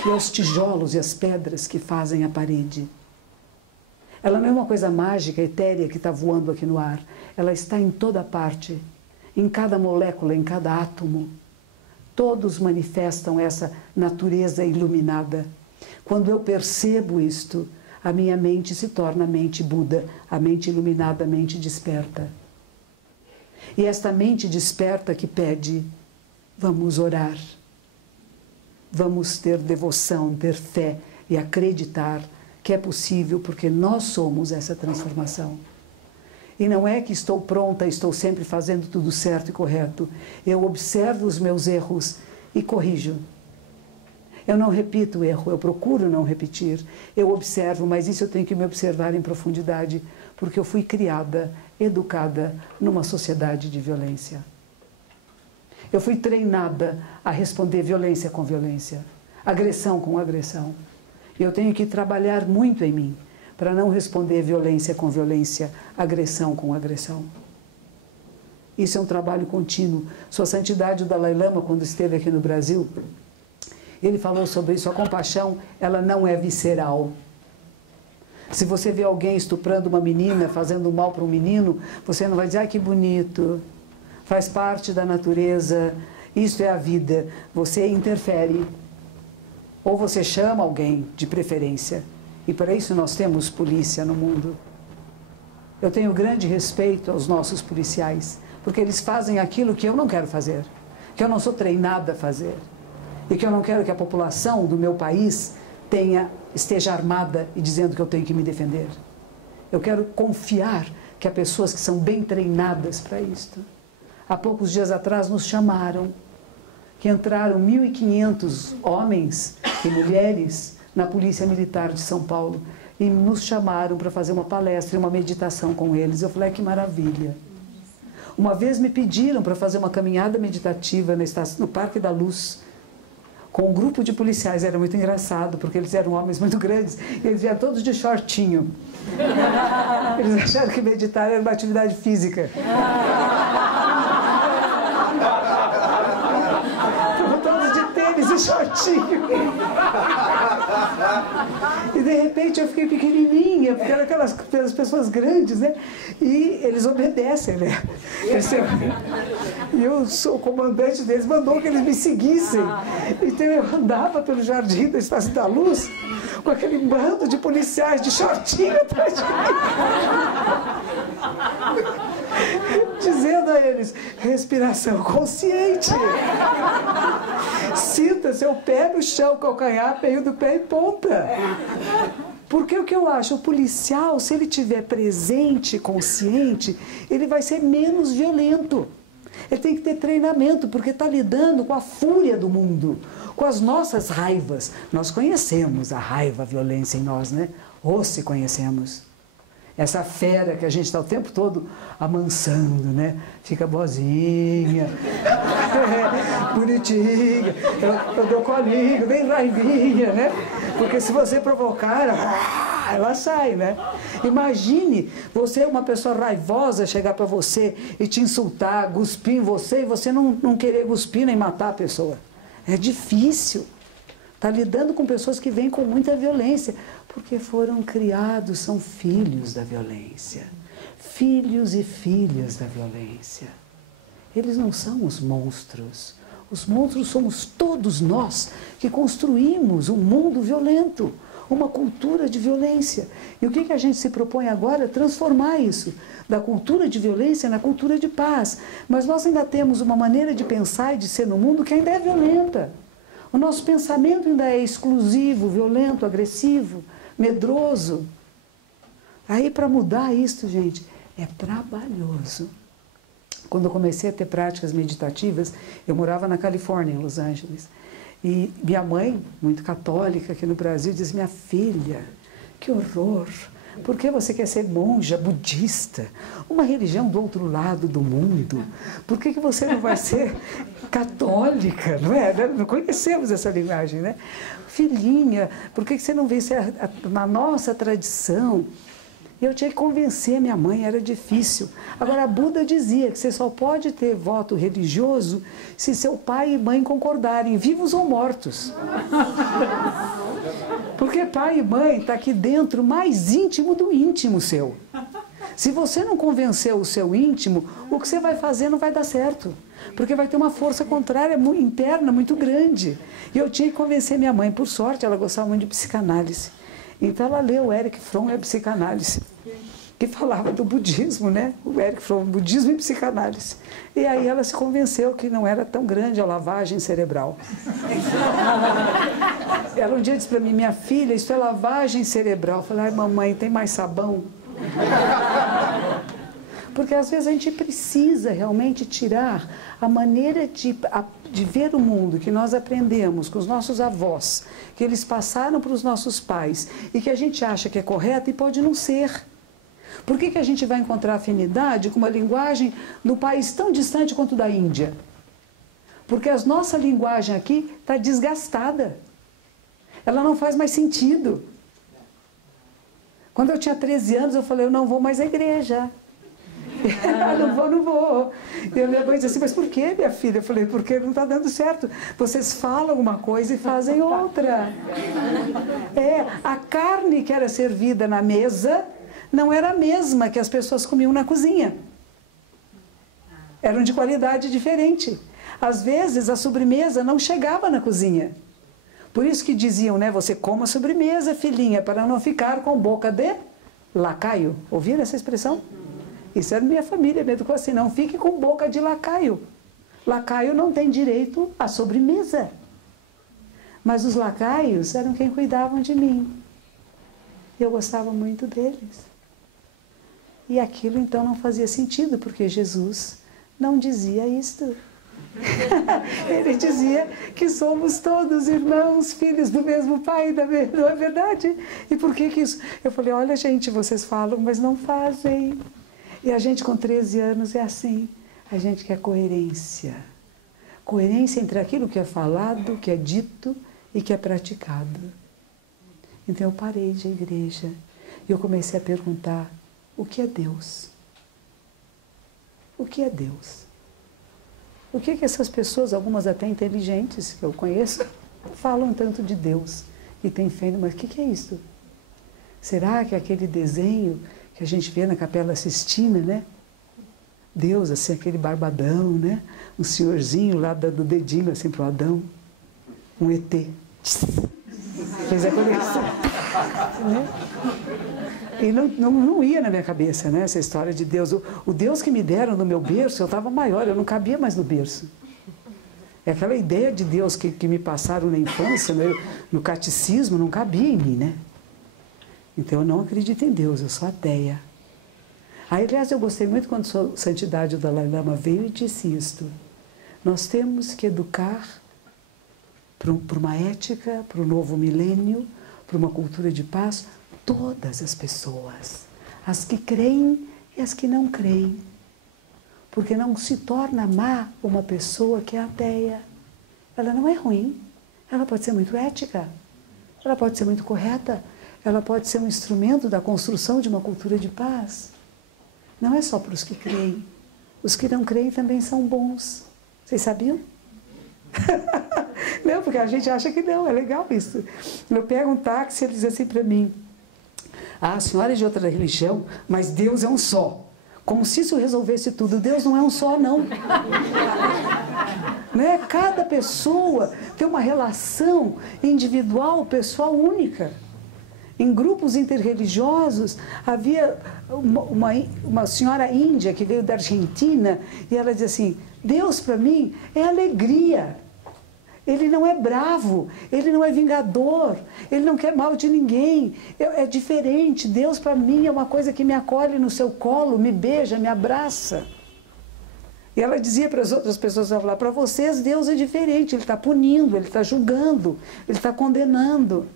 E é os tijolos e as pedras que fazem a parede. Ela não é uma coisa mágica, etérea, que está voando aqui no ar. Ela está em toda parte, em cada molécula, em cada átomo. Todos manifestam essa natureza iluminada. Quando eu percebo isto, a minha mente se torna a mente Buda, a mente iluminada, a mente desperta. E esta mente desperta que pede, vamos orar, vamos ter devoção, ter fé e acreditar que é possível, porque nós somos essa transformação. E não é que estou pronta, estou sempre fazendo tudo certo e correto. Eu observo os meus erros e corrijo. Eu não repito o erro, eu procuro não repetir. Eu observo, mas isso eu tenho que me observar em profundidade, porque eu fui criada, educada numa sociedade de violência. Eu fui treinada a responder violência com violência, agressão com agressão. E eu tenho que trabalhar muito em mim para não responder violência com violência, agressão com agressão. Isso é um trabalho contínuo. Sua Santidade o Dalai Lama, quando esteve aqui no Brasil, ele falou sobre isso. A compaixão, ela não é visceral. Se você vê alguém estuprando uma menina, fazendo mal para um menino, você não vai dizer, ah, que bonito, faz parte da natureza, isso é a vida. Você interfere. Ou você chama alguém, de preferência. E para isso nós temos polícia no mundo. Eu tenho grande respeito aos nossos policiais, porque eles fazem aquilo que eu não quero fazer, que eu não sou treinada a fazer. E que eu não quero que a população do meu país esteja armada e dizendo que eu tenho que me defender. Eu quero confiar que há pessoas que são bem treinadas para isto. Há poucos dias atrás nos chamaram, que entraram 1.500 homens e mulheres na Polícia Militar de São Paulo e nos chamaram para fazer uma palestra e uma meditação com eles. Eu falei, que maravilha. Uma vez me pediram para fazer uma caminhada meditativa no Parque da Luz, com um grupo de policiais. Era muito engraçado, porque eles eram homens muito grandes, e eles iam todos de shortinho. Eles acharam que meditar era uma atividade física. Estavam todos de tênis e shortinho. E de repente eu fiquei pequenininha, porque eram aquelas pessoas grandes, né? E eles obedecem, né? E o comandante deles mandou que eles me seguissem. Então eu andava pelo jardim da Estácio da Luz com aquele bando de policiais de shortinho atrás de mim, dizendo a eles, respiração consciente, sinta seu pé no chão, calcanhar, meio do pé e ponta. Porque o que eu acho, o policial, se ele estiver presente, consciente, ele vai ser menos violento. Ele tem que ter treinamento, porque está lidando com a fúria do mundo, com as nossas raivas. Nós conhecemos a raiva, a violência em nós, né? Ou se conhecemos. Essa fera que a gente está o tempo todo amansando, né? Fica boazinha, bonitinha, eu dou colinho, bem raivinha, né? Porque se você provocar, ela sai, né? Imagine você, uma pessoa raivosa, chegar para você e te insultar, cuspir em você, e você não querer cuspir nem matar a pessoa. É difícil. Está lidando com pessoas que vêm com muita violência, porque foram criados, são filhos da violência. Filhos e filhas da violência. Eles não são os monstros. Os monstros somos todos nós que construímos um mundo violento, uma cultura de violência. E o que a gente se propõe agora? Transformar isso, da cultura de violência na cultura de paz. Mas nós ainda temos uma maneira de pensar e de ser no mundo que ainda é violenta. O nosso pensamento ainda é exclusivo, violento, agressivo, medroso. Aí, para mudar isso, gente, é trabalhoso. Quando eu comecei a ter práticas meditativas, eu morava na Califórnia, em Los Angeles. E minha mãe, muito católica aqui no Brasil, diz, minha filha, que horror! Por que você quer ser monja budista? Uma religião do outro lado do mundo. Por que você não vai ser católica? Não é? Não conhecemos essa linguagem, né? Filhinha, por que você não vem ser na nossa tradição? Eu tinha que convencer minha mãe, era difícil. Agora, Buda dizia que você só pode ter voto religioso se seu pai e mãe concordarem, vivos ou mortos. Porque pai e mãe está aqui dentro, mais íntimo do íntimo seu. Se você não convencer o seu íntimo, o que você vai fazer não vai dar certo. Porque vai ter uma força contrária interna muito grande. E eu tinha que convencer minha mãe. Por sorte, ela gostava muito de psicanálise. Então ela leu Erich Fromm e a psicanálise, que falava do budismo, né? O Erich Fromm, budismo e psicanálise. E aí ela se convenceu que não era tão grande a lavagem cerebral. Ela um dia disse para mim, minha filha, isso é lavagem cerebral. Eu falei, ai mamãe, tem mais sabão? Porque às vezes a gente precisa realmente tirar a maneira de ver o mundo que nós aprendemos com os nossos avós, que eles passaram para os nossos pais e que a gente acha que é correta e pode não ser. Por que a gente vai encontrar afinidade com uma linguagem num país tão distante quanto da Índia? Porque a nossa linguagem aqui está desgastada. Ela não faz mais sentido. Quando eu tinha 13 anos, eu falei, eu não vou mais à igreja. Não vou. E a minha mãe disse assim, mas por que, minha filha? Eu falei, porque não está dando certo. Vocês falam uma coisa e fazem outra. A carne que era servida na mesa não era a mesma que as pessoas comiam na cozinha. Eram de qualidade diferente. Às vezes a sobremesa não chegava na cozinha. Por isso que diziam, né, você coma a sobremesa, filhinha, para não ficar com boca de lacaio. Ouviram essa expressão? Isso era minha família, me educou assim, não fique com boca de lacaio. Lacaio não tem direito à sobremesa. Mas os lacaios eram quem cuidavam de mim. Eu gostava muito deles. E aquilo então não fazia sentido, porque Jesus não dizia isto. Ele dizia que somos todos irmãos, filhos do mesmo pai, não é verdade? E por que isso? Eu falei, olha gente, vocês falam, mas não fazem. E a gente com 13 anos é assim, a gente quer coerência. Coerência entre aquilo que é falado, que é dito e que é praticado. Então eu parei de igreja e eu comecei a perguntar, o que é Deus? O que é Deus? O que essas pessoas, algumas até inteligentes, que eu conheço, falam tanto de Deus e têm fé, mas o que é isso? Será que é aquele desenho que a gente vê na Capela Sistina, né? Deus, assim, aquele barbadão, né? Um senhorzinho lá dando dedinho assim pro Adão. Um ET. Fez a conexão. Né? E não ia na minha cabeça, né, essa história de Deus. O Deus que me deram no meu berço, eu estava maior, eu não cabia mais no berço. É aquela ideia de Deus que me passaram na infância, no catecismo, não cabia em mim, né? Então eu não acredito em Deus, eu sou ateia. Aí, aliás, eu gostei muito quando a Santidade do Dalai Lama veio e disse isto. Nós temos que educar para uma ética, para o novo milênio, para uma cultura de paz, todas as pessoas, as que creem e as que não creem. Porque não se torna má uma pessoa que é ateia. Ela não é ruim, ela pode ser muito ética, ela pode ser muito correta, ela pode ser um instrumento da construção de uma cultura de paz. Não é só para os que creem. Os que não creem também são bons. Vocês sabiam? Não, porque a gente acha que não, é legal isso. Eu pego um táxi e ele diz assim para mim, a senhora é de outra religião, mas Deus é um só. Como se isso resolvesse tudo. Deus não é um só, não. Né? Cada pessoa tem uma relação individual, pessoal, única. Em grupos interreligiosos, havia uma senhora índia que veio da Argentina e ela dizia assim, Deus para mim é alegria. Ele não é bravo, ele não é vingador, ele não quer mal de ninguém. É diferente. Deus para mim é uma coisa que me acolhe no seu colo, me beija, me abraça. E ela dizia para as outras pessoas, para vocês Deus é diferente, ele está punindo, ele está julgando, ele está condenando.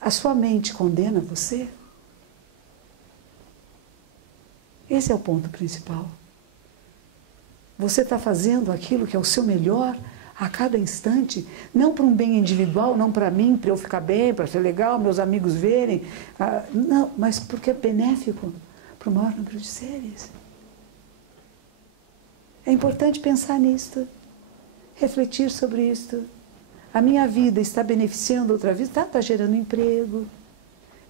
A sua mente condena você? Esse é o ponto principal. Você está fazendo aquilo que é o seu melhor a cada instante, não para um bem individual, não para mim, para eu ficar bem, para ser legal, meus amigos verem, não, mas porque é benéfico para o maior número de seres. É importante pensar nisto, refletir sobre isto. A minha vida está beneficiando outra vida? Está gerando emprego.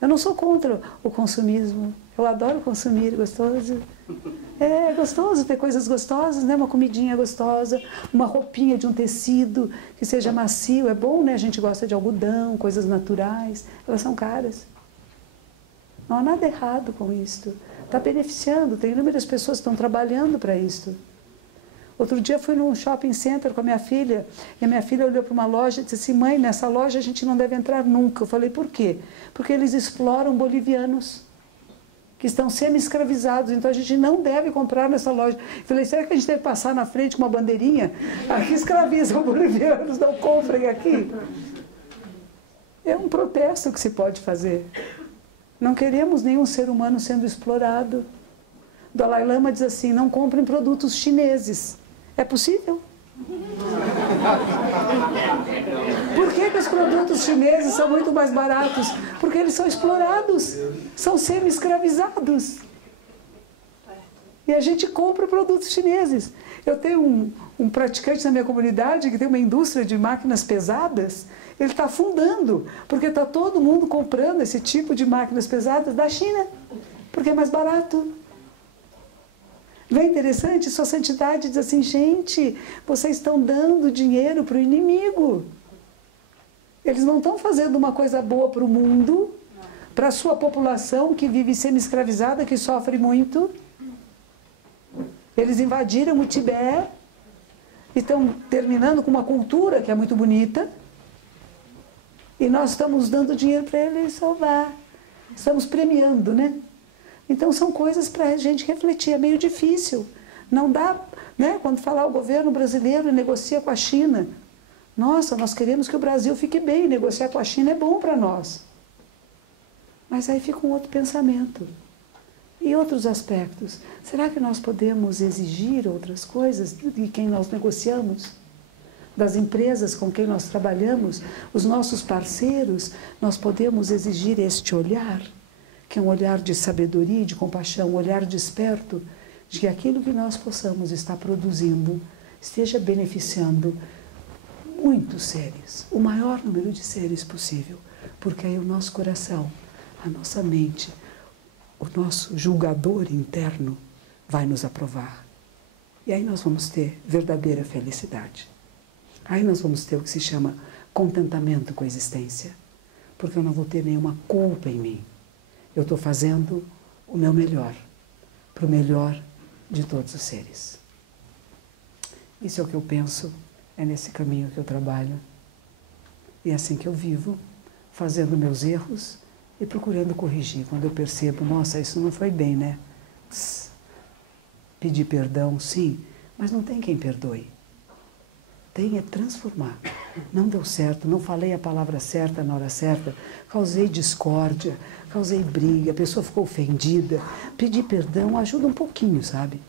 Eu não sou contra o consumismo. Eu adoro consumir, gostoso. É gostoso ter coisas gostosas, né? Uma comidinha gostosa, uma roupinha de um tecido que seja macio. É bom, né? A gente gosta de algodão, coisas naturais. Elas são caras. Não há nada errado com isto. Está beneficiando. Tem inúmeras pessoas que estão trabalhando para isto. Outro dia fui num shopping center com a minha filha, e a minha filha olhou para uma loja e disse assim, mãe, nessa loja a gente não deve entrar nunca. Eu falei, por quê? Porque eles exploram bolivianos, que estão semi-escravizados, então a gente não deve comprar nessa loja. Eu falei, será que a gente deve passar na frente com uma bandeirinha? Aqui escravizam bolivianos, não comprem aqui. É um protesto que se pode fazer. Não queremos nenhum ser humano sendo explorado. O Dalai Lama diz assim, não comprem produtos chineses. É possível? Por que os produtos chineses são muito mais baratos? Porque eles são explorados, são semi-escravizados. E a gente compra produtos chineses. Eu tenho um praticante na minha comunidade que tem uma indústria de máquinas pesadas, ele está afundando, porque está todo mundo comprando esse tipo de máquinas pesadas da China, porque é mais barato. Não é interessante? Sua santidade diz assim, gente, vocês estão dando dinheiro para o inimigo. Eles não estão fazendo uma coisa boa para o mundo, para a sua população que vive semi-escravizada, que sofre muito. Eles invadiram o Tibete e estão terminando com uma cultura que é muito bonita. E nós estamos dando dinheiro para eles salvar. Estamos premiando, né? Então são coisas para a gente refletir, é meio difícil. Não dá, né? Quando falar o governo brasileiro negocia com a China. Nossa, nós queremos que o Brasil fique bem, negociar com a China é bom para nós. Mas aí fica um outro pensamento. E outros aspectos. Será que nós podemos exigir outras coisas de quem nós negociamos? Das empresas com quem nós trabalhamos, os nossos parceiros, nós podemos exigir este olhar, que é um olhar de sabedoria e de compaixão, um olhar desperto, de que aquilo que nós possamos estar produzindo esteja beneficiando muitos seres, o maior número de seres possível, porque aí o nosso coração, a nossa mente, o nosso julgador interno vai nos aprovar. E aí nós vamos ter verdadeira felicidade. Aí nós vamos ter o que se chama contentamento com a existência, porque eu não vou ter nenhuma culpa em mim. Eu estou fazendo o meu melhor, para o melhor de todos os seres. Isso é o que eu penso, é nesse caminho que eu trabalho. E é assim que eu vivo, fazendo meus erros e procurando corrigir. Quando eu percebo, nossa, isso não foi bem, né? Pedir perdão, sim, mas não tem quem perdoe. Tem é transformar. Não deu certo, não falei a palavra certa na hora certa, causei discórdia, causei briga, a pessoa ficou ofendida. Pedir perdão ajuda um pouquinho, sabe?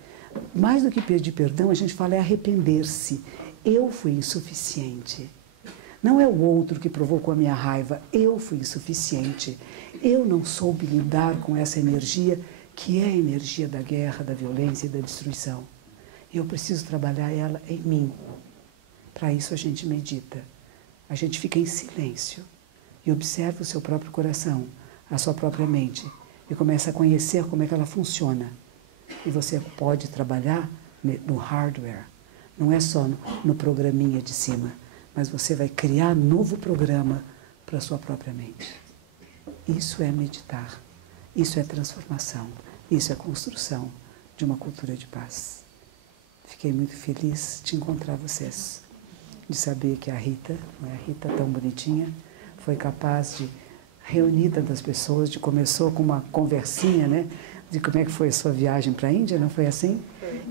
Mais do que pedir perdão, a gente fala é arrepender-se. Eu fui insuficiente. Não é o outro que provocou a minha raiva, eu fui insuficiente. Eu não soube lidar com essa energia, que é a energia da guerra, da violência e da destruição. E eu preciso trabalhar ela em mim. Para isso a gente medita. A gente fica em silêncio e observa o seu próprio coração, a sua própria mente, e começa a conhecer como é que ela funciona. E você pode trabalhar no hardware, não é só no programinha de cima, mas você vai criar novo programa para a sua própria mente. Isso é meditar, isso é transformação, isso é construção de uma cultura de paz. Fiquei muito feliz de encontrar vocês, de saber que a Rita, não é a Rita tão bonitinha, foi capaz de reunir tantas pessoas, de começou com uma conversinha, né, de como é que foi a sua viagem para a Índia, não foi assim?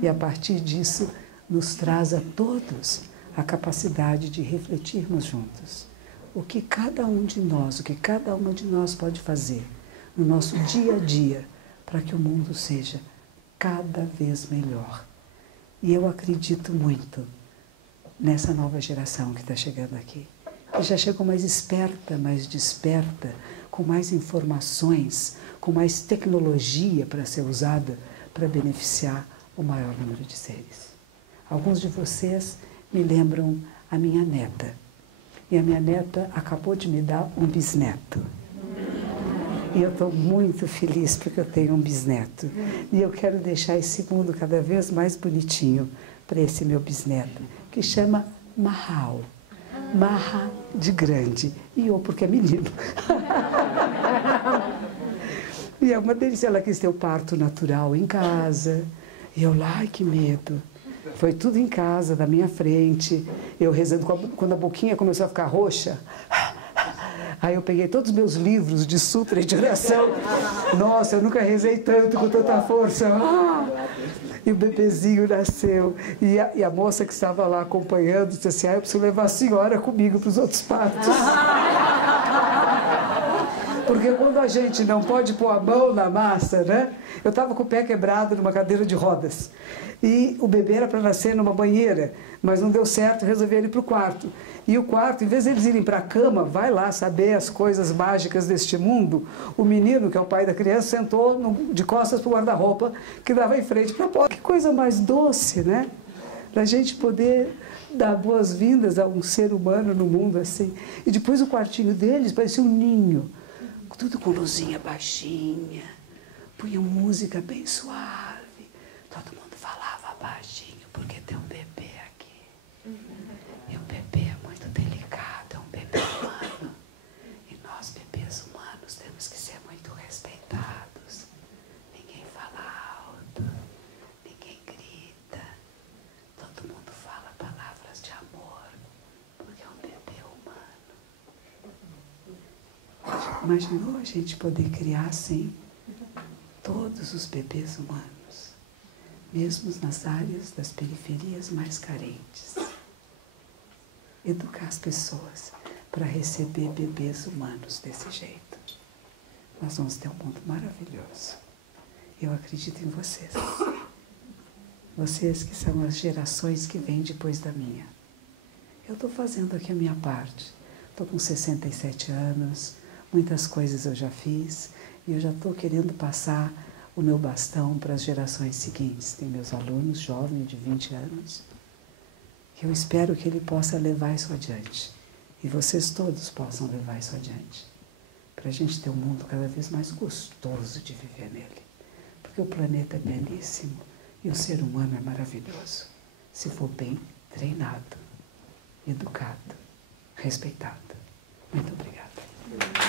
E a partir disso nos traz a todos a capacidade de refletirmos juntos. O que cada um de nós, o que cada uma de nós pode fazer no nosso dia a dia para que o mundo seja cada vez melhor. E eu acredito muito nessa nova geração que está chegando aqui, que já chegou mais esperta, mais desperta, com mais informações, com mais tecnologia para ser usada para beneficiar o maior número de seres. Alguns de vocês me lembram a minha neta. E a minha neta acabou de me dar um bisneto. E eu estou muito feliz porque eu tenho um bisneto. E eu quero deixar esse mundo cada vez mais bonitinho para esse meu bisneto, que chama Mahal. Maha de grande. E eu porque é menino. E é uma delícia. Ela quis ter o parto natural em casa. E eu lá, ai que medo. Foi tudo em casa, da minha frente. Eu rezando, quando a boquinha começou a ficar roxa. Aí eu peguei todos os meus livros de sutra e de oração. Nossa, eu nunca rezei tanto, com tanta força. E o bebezinho nasceu. E a moça que estava lá acompanhando disse assim, eu preciso levar a senhora comigo para os outros partos. Porque quando a gente não pode pôr a mão na massa, né? Eu estava com o pé quebrado numa cadeira de rodas. E o bebê era para nascer numa banheira, mas não deu certo, resolvi ir para o quarto. E o quarto, em vez de eles irem para a cama, vai lá saber as coisas mágicas deste mundo, o menino, que é o pai da criança, sentou de costas para o guarda-roupa, que dava em frente para a porta. Que coisa mais doce, né? Da gente poder dar boas-vindas a um ser humano no mundo assim. E depois o quartinho deles parecia um ninho, tudo com luzinha baixinha, punham música bem suave, todo mundo falava baixinho, porque tem um bebê aqui. E o bebê é muito delicado, é um bebê humano. E nós, bebês humanos, temos que ser muito respeitados. Ninguém fala alto, ninguém grita, todo mundo fala palavras de amor, porque é um bebê humano. Imaginou a gente poder criar assim todos os bebês humanos? mesmo nas áreas das periferias mais carentes. Educar as pessoas para receber bebês humanos desse jeito. Nós vamos ter um mundo maravilhoso. Eu acredito em vocês. Vocês que são as gerações que vêm depois da minha. Eu estou fazendo aqui a minha parte. Estou com 67 anos, muitas coisas eu já fiz e eu já estou querendo passar o meu bastão para as gerações seguintes. Tem meus alunos jovens de 20 anos, que eu espero que ele possa levar isso adiante. E vocês todos possam levar isso adiante. Para a gente ter um mundo cada vez mais gostoso de viver nele. Porque o planeta é belíssimo e o ser humano é maravilhoso. Se for bem treinado, educado, respeitado. Muito obrigada.